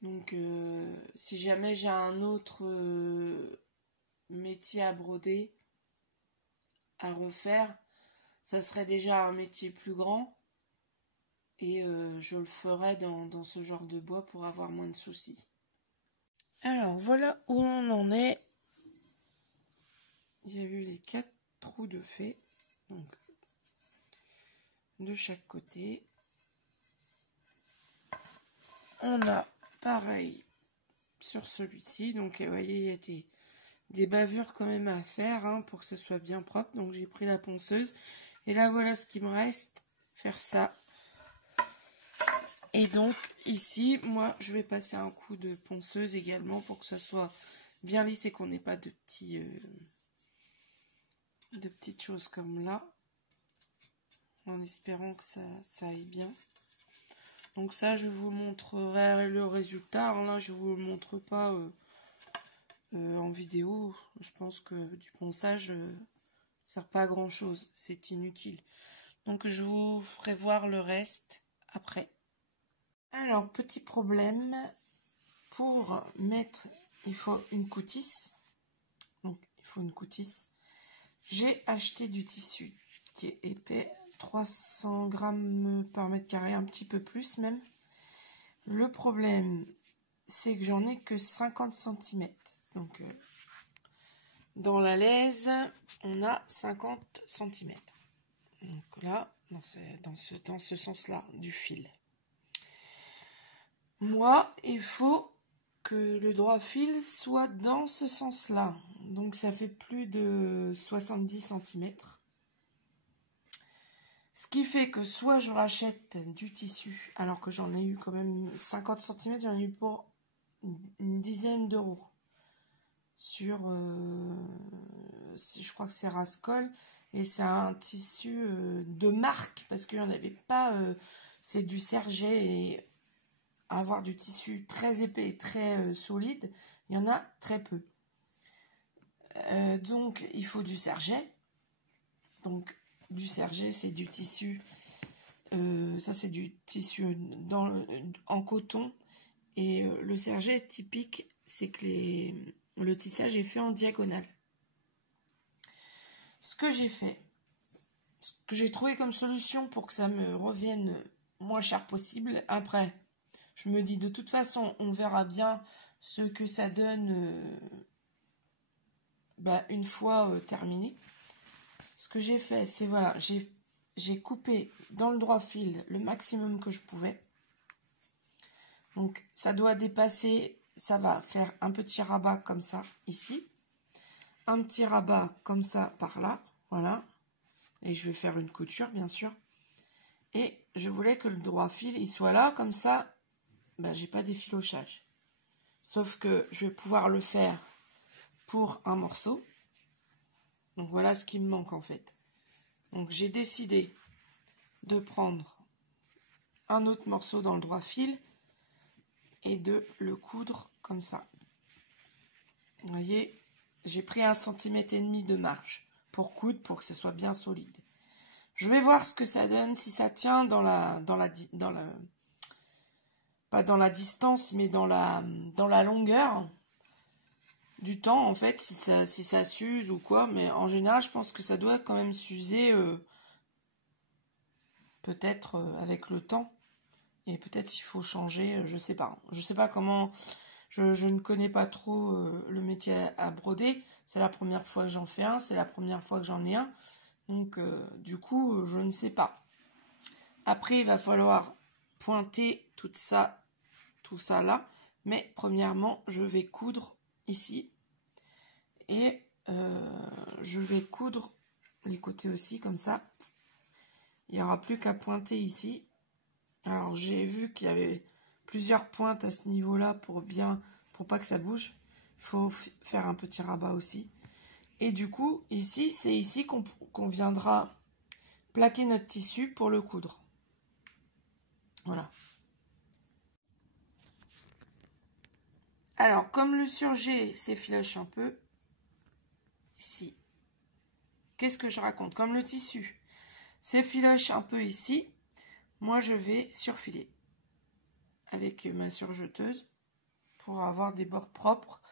Donc si jamais j'ai un autre métier à broder, à refaire, ça serait déjà un métier plus grand. Et je le ferai dans ce genre de bois pour avoir moins de soucis. Alors voilà où on en est. Il y a eu les 4 trous de fait. Donc de chaque côté. On a pareil sur celui-ci. Donc vous voyez, il y a des bavures quand même à faire hein, pour que ce soit bien propre. Donc j'ai pris la ponceuse. Et là voilà ce qu'il me reste. Faire ça. Et donc ici, moi je vais passer un coup de ponceuse également pour que ça soit bien lisse et qu'on n'ait pas de petites choses comme là. En espérant que ça aille bien. Donc ça je vous montrerai le résultat. Là je vous le montre pas en vidéo. Je pense que du ponçage sert pas à grand chose. C'est inutile. Donc je vous ferai voir le reste après. Alors, petit problème, pour mettre, il faut une coutisse. Donc, il faut une coutisse. J'ai acheté du tissu qui est épais, 300 grammes par mètre carré, un petit peu plus même. Le problème, c'est que j'en ai que 50 cm. Donc, dans la laise, on a 50 cm. Donc là, dans ce sens-là, du fil. Moi, il faut que le droit fil soit dans ce sens-là. Donc ça fait plus de 70 cm. Ce qui fait que soit je rachète du tissu, alors que j'en ai eu quand même 50 cm, j'en ai eu pour une dizaine d'euros. Sur, je crois que c'est Rascol, et c'est un tissu de marque, parce qu'il n'y en avait pas, c'est du Serget, et avoir du tissu très épais et très solide, il y en a très peu. Donc il faut du Serget. Donc du Serget, c'est du tissu, ça c'est du tissu en coton, et le Serget typique, c'est que le tissage est fait en diagonale. Ce que j'ai fait, ce que j'ai trouvé comme solution pour que ça me revienne moins cher possible, après, je me dis de toute façon, on verra bien ce que ça donne une fois terminé. Ce que j'ai fait, c'est voilà, j'ai coupé dans le droit fil le maximum que je pouvais. Donc ça doit dépasser, ça va faire un petit rabat comme ça, ici. Un petit rabat comme ça par là, voilà. Et je vais faire une couture, bien sûr. Et je voulais que le droit fil, il soit là, comme ça, j'ai pas d'effilochage. Sauf que je vais pouvoir le faire pour un morceau. Donc voilà ce qui me manque en fait. Donc j'ai décidé de prendre un autre morceau dans le droit fil et de le coudre comme ça. Vous voyez, j'ai pris 1,5 cm de marge pour coudre, pour que ce soit bien solide. Je vais voir ce que ça donne, si ça tient pas dans la distance, mais dans la longueur du temps, en fait, si ça s'use ou quoi. Mais en général, je pense que ça doit quand même s'user, peut-être avec le temps. Et peut-être il faut changer, je sais pas. Je sais pas comment, je ne connais pas trop le métier à broder. C'est la première fois que j'en fais un, c'est la première fois que j'en ai un. Donc, du coup, je ne sais pas. Après, il va falloir pointer tout ça là. Mais, premièrement, je vais coudre ici. Et je vais coudre les côtés aussi, comme ça. Il n'y aura plus qu'à pointer ici. Alors, j'ai vu qu'il y avait plusieurs pointes à ce niveau-là pour pas que ça bouge. Il faut faire un petit rabat aussi. Et du coup, ici, c'est ici qu'on viendra plaquer notre tissu pour le coudre. Voilà. Alors, comme le surjet s'effiloche un peu, ici, qu'est-ce que je raconte? Comme le tissu s'effiloche un peu ici, moi je vais surfiler avec ma surjeteuse pour avoir des bords propres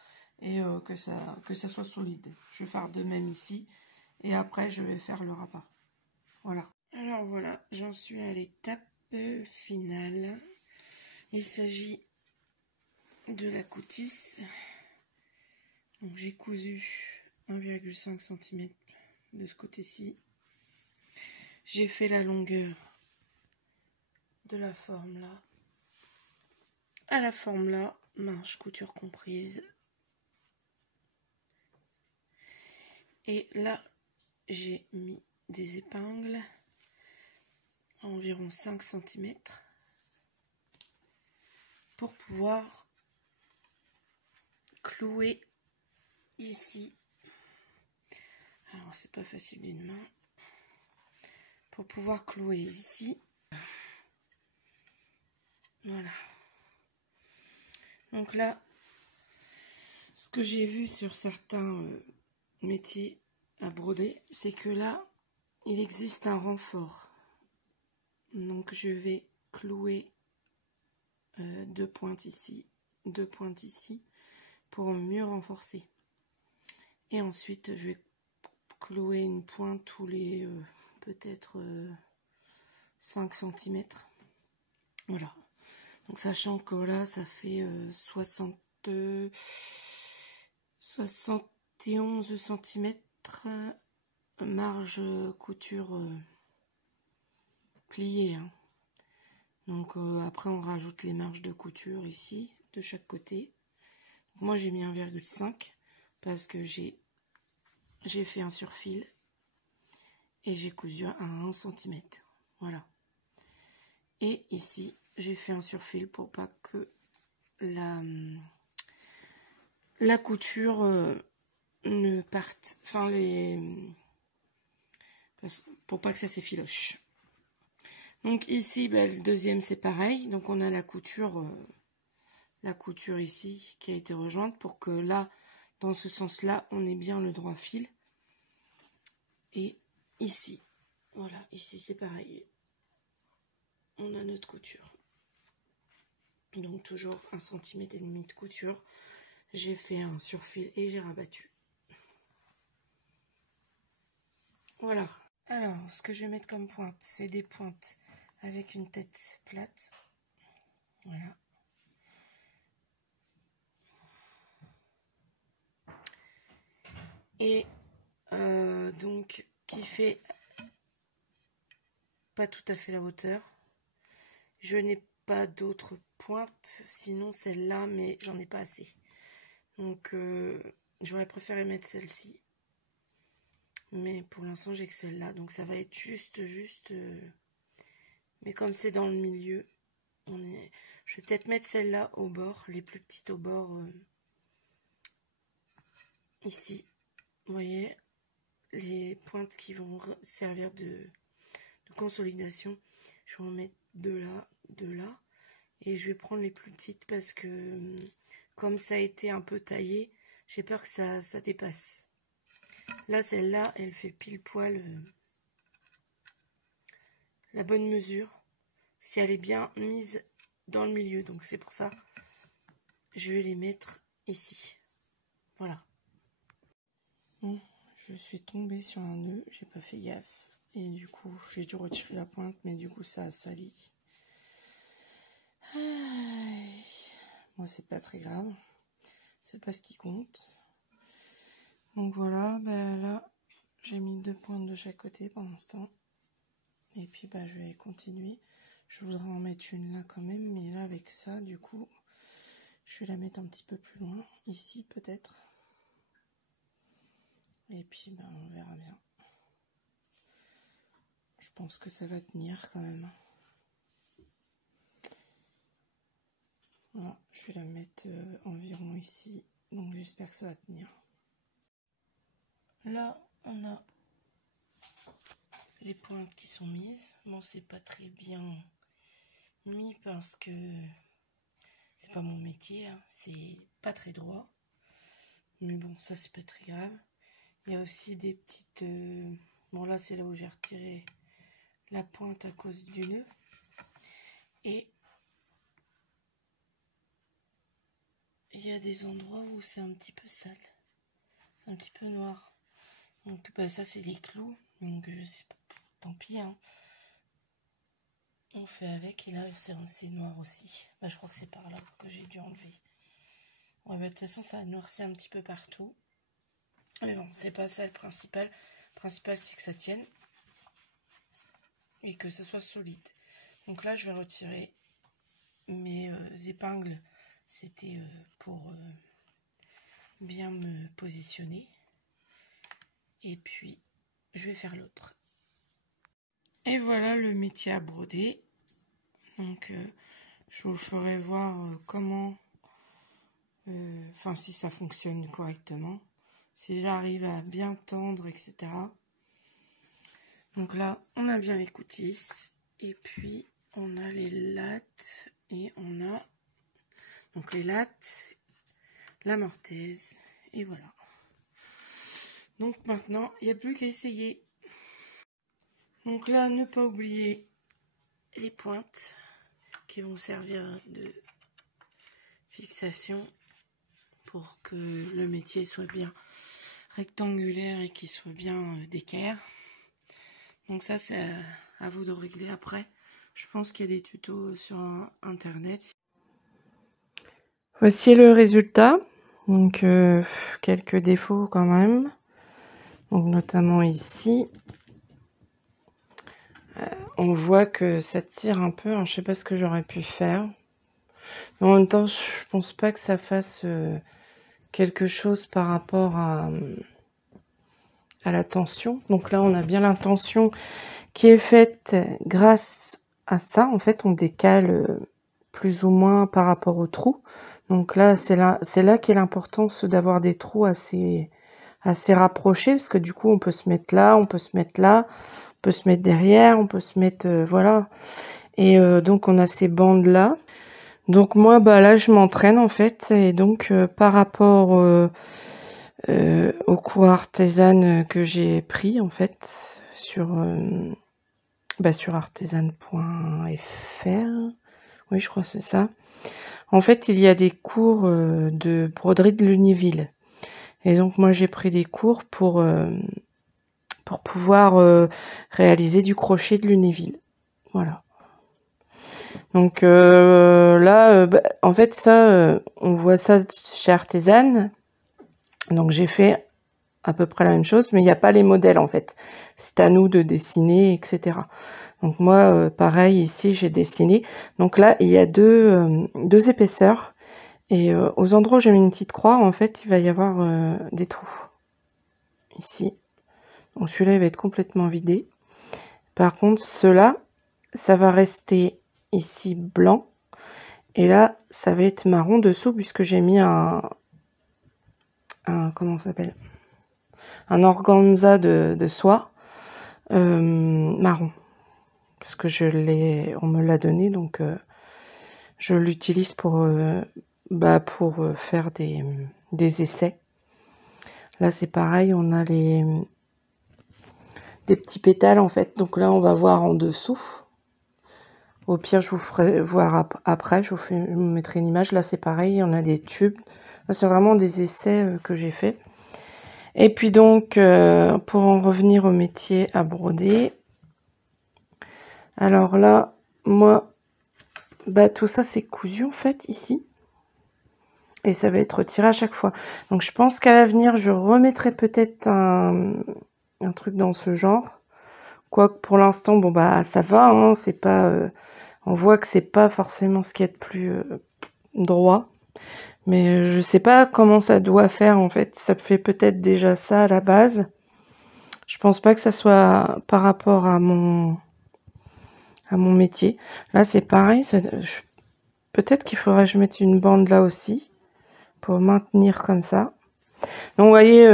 et que ça soit solide. Je vais faire de même ici et après je vais faire le rabat. Voilà. Alors voilà, j'en suis à l'étape finale. Il s'agit de la coutisse. Donc j'ai cousu 1,5 cm de ce côté-ci. J'ai fait la longueur de la forme là à la forme là, marge couture comprise. Et là, j'ai mis des épingles à environ 5 cm pour pouvoir clouer ici. Alors, c'est pas facile d'une main. Pour pouvoir clouer ici. Voilà. Donc là, ce que j'ai vu sur certains métiers à broder, c'est que là, il existe un renfort. Donc je vais clouer 2 pointes ici, 2 pointes ici, pour mieux renforcer. Et ensuite, je vais clouer une pointe tous les peut-être 5 cm. Voilà. Donc sachant que là, ça fait 71 cm marge couture pliée. Hein. Donc après, on rajoute les marges de couture ici, de chaque côté. Donc, moi, j'ai mis 1,5 parce que j'ai fait un surfil et j'ai cousu à 1 cm. Voilà. Et ici, j'ai fait un surfil pour pas que la couture ne parte, enfin pour pas que ça s'effiloche. Donc ici, ben, le deuxième c'est pareil. Donc on a la couture ici qui a été rejointe pour que là, dans ce sens-là, on ait bien le droit fil. Et ici, voilà, ici c'est pareil. On a notre couture. Donc toujours 1,5 cm de couture. J'ai fait un surfil et j'ai rabattu. Voilà. Alors, ce que je vais mettre comme pointe, c'est des pointes avec une tête plate. Voilà. Et donc, qui fait pas tout à fait la hauteur. Je n'ai pas d'autres pointes, sinon celle-là, mais j'en ai pas assez. Donc, j'aurais préféré mettre celle-ci. Mais pour l'instant, j'ai que celle-là. Donc, ça va être juste. Mais comme c'est dans le milieu, je vais peut-être mettre celle-là au bord, les plus petites au bord. Ici, vous voyez, les pointes qui vont servir de consolidation. Je vais en mettre deux là. Et je vais prendre les plus petites parce que, comme ça a été un peu taillé, j'ai peur que ça dépasse. Là, celle-là, elle fait pile poil la bonne mesure. Si elle est bien mise dans le milieu. Donc, c'est pour ça, je vais les mettre ici. Voilà. Bon, je suis tombée sur un nœud, j'ai pas fait gaffe. Et du coup, j'ai dû retirer la pointe, mais du coup, ça a sali. Moi, c'est pas très grave. C'est pas ce qui compte. Donc voilà, ben là, j'ai mis 2 pointes de chaque côté pour l'instant. Et puis, ben, je vais continuer. Je voudrais en mettre une là quand même, mais là, avec ça, du coup, je vais la mettre un petit peu plus loin. Ici, peut-être. Et puis, ben, on verra bien. Je pense que ça va tenir quand même. Voilà, je vais la mettre environ ici. Donc, j'espère que ça va tenir. Là, on a les pointes qui sont mises. Bon, c'est pas très bien mis parce que c'est pas mon métier, hein. C'est pas très droit. Mais bon, ça c'est pas très grave. Il y a aussi des petites... Bon, là c'est là où j'ai retiré la pointe à cause du nœud. Et il y a des endroits où c'est un petit peu sale. Un petit peu noir. Donc bah, ça c'est les clous. Donc je sais pas. Tant pis, hein. On fait avec. Et là c'est noir aussi. Bah, je crois que c'est par là que j'ai dû enlever. Ouais, bah, de toute façon ça a noirci un petit peu partout. Mais bon, c'est pas ça le principal. Le principal c'est que ça tienne. Et que ce soit solide. Donc là je vais retirer mes épingles. C'était pour bien me positionner. Et puis je vais faire l'autre. Et voilà le métier à broder. Donc je vous ferai voir comment, enfin si ça fonctionne correctement, si j'arrive à bien tendre, etc. Donc là on a bien les coutisses et puis on a les lattes et on a donc les lattes, la mortaise et voilà. Donc maintenant il n'y a plus qu'à essayer. Donc là ne pas oublier les pointes qui vont servir de fixation pour que le métier soit bien rectangulaire et qu'il soit bien d'équerre. Donc ça c'est à vous de régler après. Je pense qu'il y a des tutos sur internet. Voici le résultat. Donc quelques défauts quand même. Donc notamment ici. On voit que ça tire un peu. Alors, je sais pas ce que j'aurais pu faire. Mais en même temps, je pense pas que ça fasse quelque chose par rapport à la tension. Donc là, on a bien la tension qui est faite grâce à ça. En fait, on décale plus ou moins par rapport au trou. Donc là, c'est là qu'est l'importance d'avoir des trous assez rapprochés, parce que du coup, on peut se mettre là, on peut se mettre là, on peut se mettre derrière, on peut se mettre, voilà. Et donc, on a ces bandes-là. Donc moi, bah là, je m'entraîne en fait. Et donc, par rapport au cours artisane que j'ai pris en fait sur artisane.fr, oui, je crois que c'est ça. En fait, il y a des cours de broderie de Lunéville. Et donc moi, j'ai pris des cours pour pouvoir réaliser du crochet de Lunéville. Voilà. Donc là, en fait, ça, on voit ça chez Artisane. Donc j'ai fait à peu près la même chose, mais il n'y a pas les modèles en fait. C'est à nous de dessiner, etc. Donc moi, pareil, ici, j'ai dessiné. Donc là, il y a deux épaisseurs. Et aux endroits où j'ai mis une petite croix, en fait, il va y avoir des trous. Ici. Donc celui-là, il va être complètement vidé. Par contre, ceux-là, ça va rester ici blanc. Et là, ça va être marron dessous, puisque j'ai mis un comment ça s'appelle, un organza de soie marron. Parce que on me l'a donné, donc je l'utilise pour faire des essais. Là, c'est pareil, on a des petits pétales, en fait. Donc là, on va voir en dessous. Au pire, je vous ferai voir après. Je vous mettrai une image. Là, c'est pareil, on a des tubes. Là, c'est vraiment des essais que j'ai fait. Et puis donc, pour en revenir au métier à broder. Alors là, moi, tout ça, c'est cousu, en fait, ici. Et ça va être tiré à chaque fois. Donc je pense qu'à l'avenir, je remettrai peut-être un truc dans ce genre. Quoique pour l'instant, bon ça va, hein, c'est pas. On voit que c'est pas forcément ce qu'il y a de plus droit. Mais je sais pas comment ça doit faire en fait. Ça fait peut-être déjà ça à la base. Je pense pas que ça soit par rapport à mon métier. Là c'est pareil. Peut-être qu'il faudrait que je mette une bande là aussi. Pour maintenir comme ça. Donc vous voyez,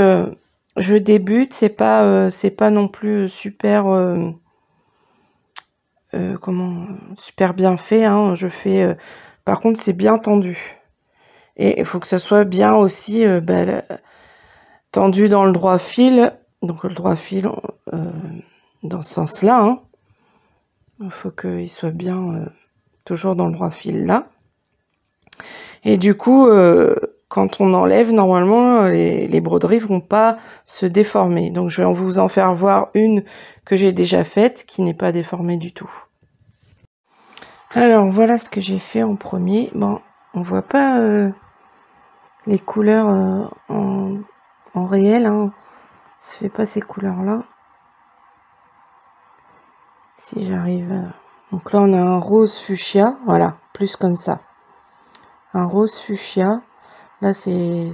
je débute, c'est pas non plus super super bien fait, hein. Je fais par contre c'est bien tendu. Et il faut que ça soit bien aussi tendu dans le droit fil. Donc le droit fil dans ce sens-là, hein. Il faut qu'il soit bien toujours dans le droit fil là. Et du coup, quand on enlève, normalement, les broderies vont pas se déformer. Donc, je vais vous en faire voir une que j'ai déjà faite, qui n'est pas déformée du tout. Alors, voilà ce que j'ai fait en premier. Bon, on voit pas les couleurs en réel, hein. Ça fait pas ces couleurs-là. Si j'arrive... Donc là, on a un rose fuchsia. Voilà, plus comme ça. Un rose fuchsia. Là, c'est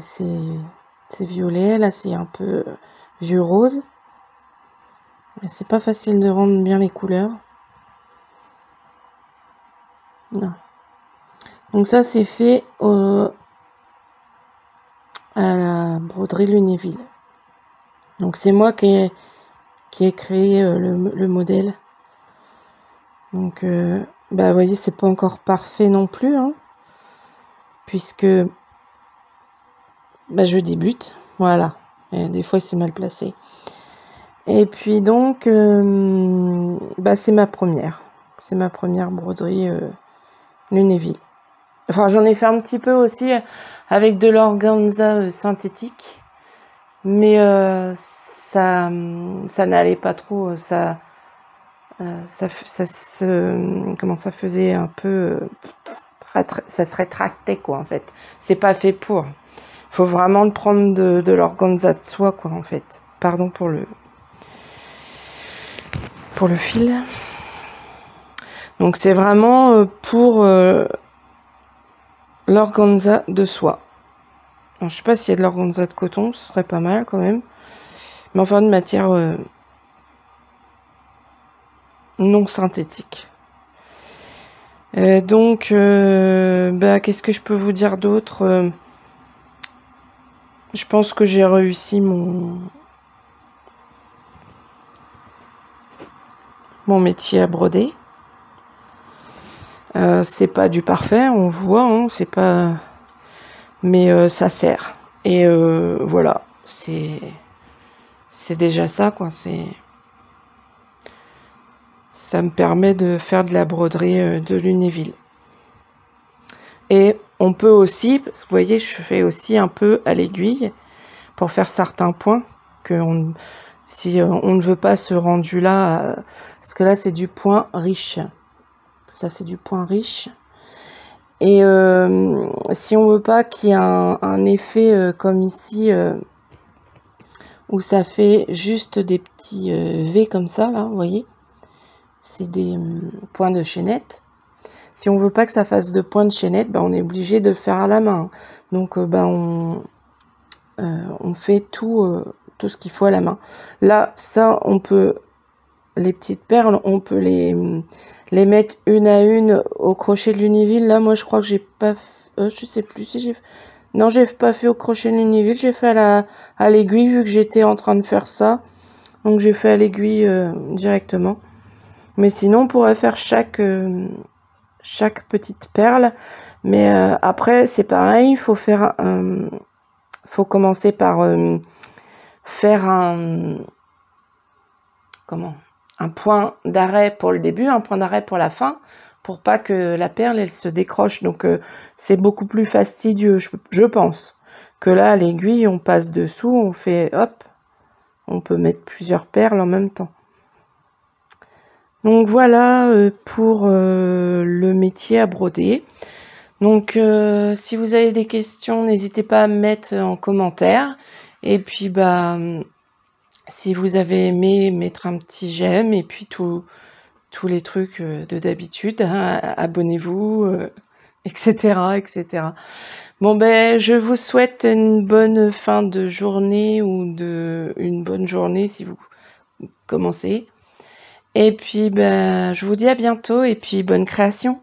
violet. Là, c'est un peu vieux rose. C'est pas facile de rendre bien les couleurs. Non. Donc ça, c'est fait à la broderie Lunéville. Donc c'est moi qui ai créé le modèle. Donc, vous voyez, c'est pas encore parfait non plus, hein, puisque je débute. Voilà. Et des fois, c'est mal placé. Et puis donc, c'est ma première. C'est ma première broderie Lunéville. Enfin, j'en ai fait un petit peu aussi avec de l'organza synthétique. Mais ça n'allait pas trop. Ça faisait un peu... ça se rétractait, quoi, en fait. C'est pas fait pour. Faut vraiment prendre de l'organza de soie, quoi, en fait. Pardon pour le fil. Donc c'est vraiment pour l'organza de soie. Alors, je sais pas s'il y a de l'organza de coton, ce serait pas mal quand même. mais enfin une matière non synthétique. Donc, qu'est-ce que je peux vous dire d'autre? Je pense que j'ai réussi mon métier à broder. C'est pas du parfait, on voit, hein, c'est pas... Mais ça sert. Et voilà, c'est déjà ça, quoi. Ça me permet de faire de la broderie de Lunéville. Et on peut aussi, parce que vous voyez, je fais aussi un peu à l'aiguille pour faire certains points si on ne veut pas ce rendu là, parce que là c'est du point riche. Ça c'est du point riche. Et si on veut pas qu'il y ait un effet comme ici, où ça fait juste des petits V comme ça, là, vous voyez, c'est des points de chaînette. Si on veut pas que ça fasse de points de chaînette, on est obligé de le faire à la main. Donc on fait tout ce qu'il faut à la main. Là, ça, on peut, les petites perles, on peut les mettre une à une au crochet de Lunéville. Là, moi, je crois que j'ai pas, je sais plus si j'ai, non, j'ai pas fait au crochet de Lunéville, j'ai fait à l'aiguille vu que j'étais en train de faire ça. Donc j'ai fait à l'aiguille directement. Mais sinon, on pourrait faire chaque petite perle. Mais après, c'est pareil, il faut faire faut commencer par faire un point d'arrêt pour le début, un point d'arrêt pour la fin, pour pas que la perle elle se décroche. Donc c'est beaucoup plus fastidieux, je pense, que là à l'aiguille on passe dessous, on fait hop, on peut mettre plusieurs perles en même temps. Donc voilà pour le métier à broder. Donc si vous avez des questions, n'hésitez pas à me mettre en commentaire. Et puis si vous avez aimé, mettre un petit j'aime, et puis tous les trucs de d'habitude, hein, abonnez-vous, etc., etc. Bon je vous souhaite une bonne fin de journée ou une bonne journée si vous commencez. Et puis je vous dis à bientôt et puis bonne création.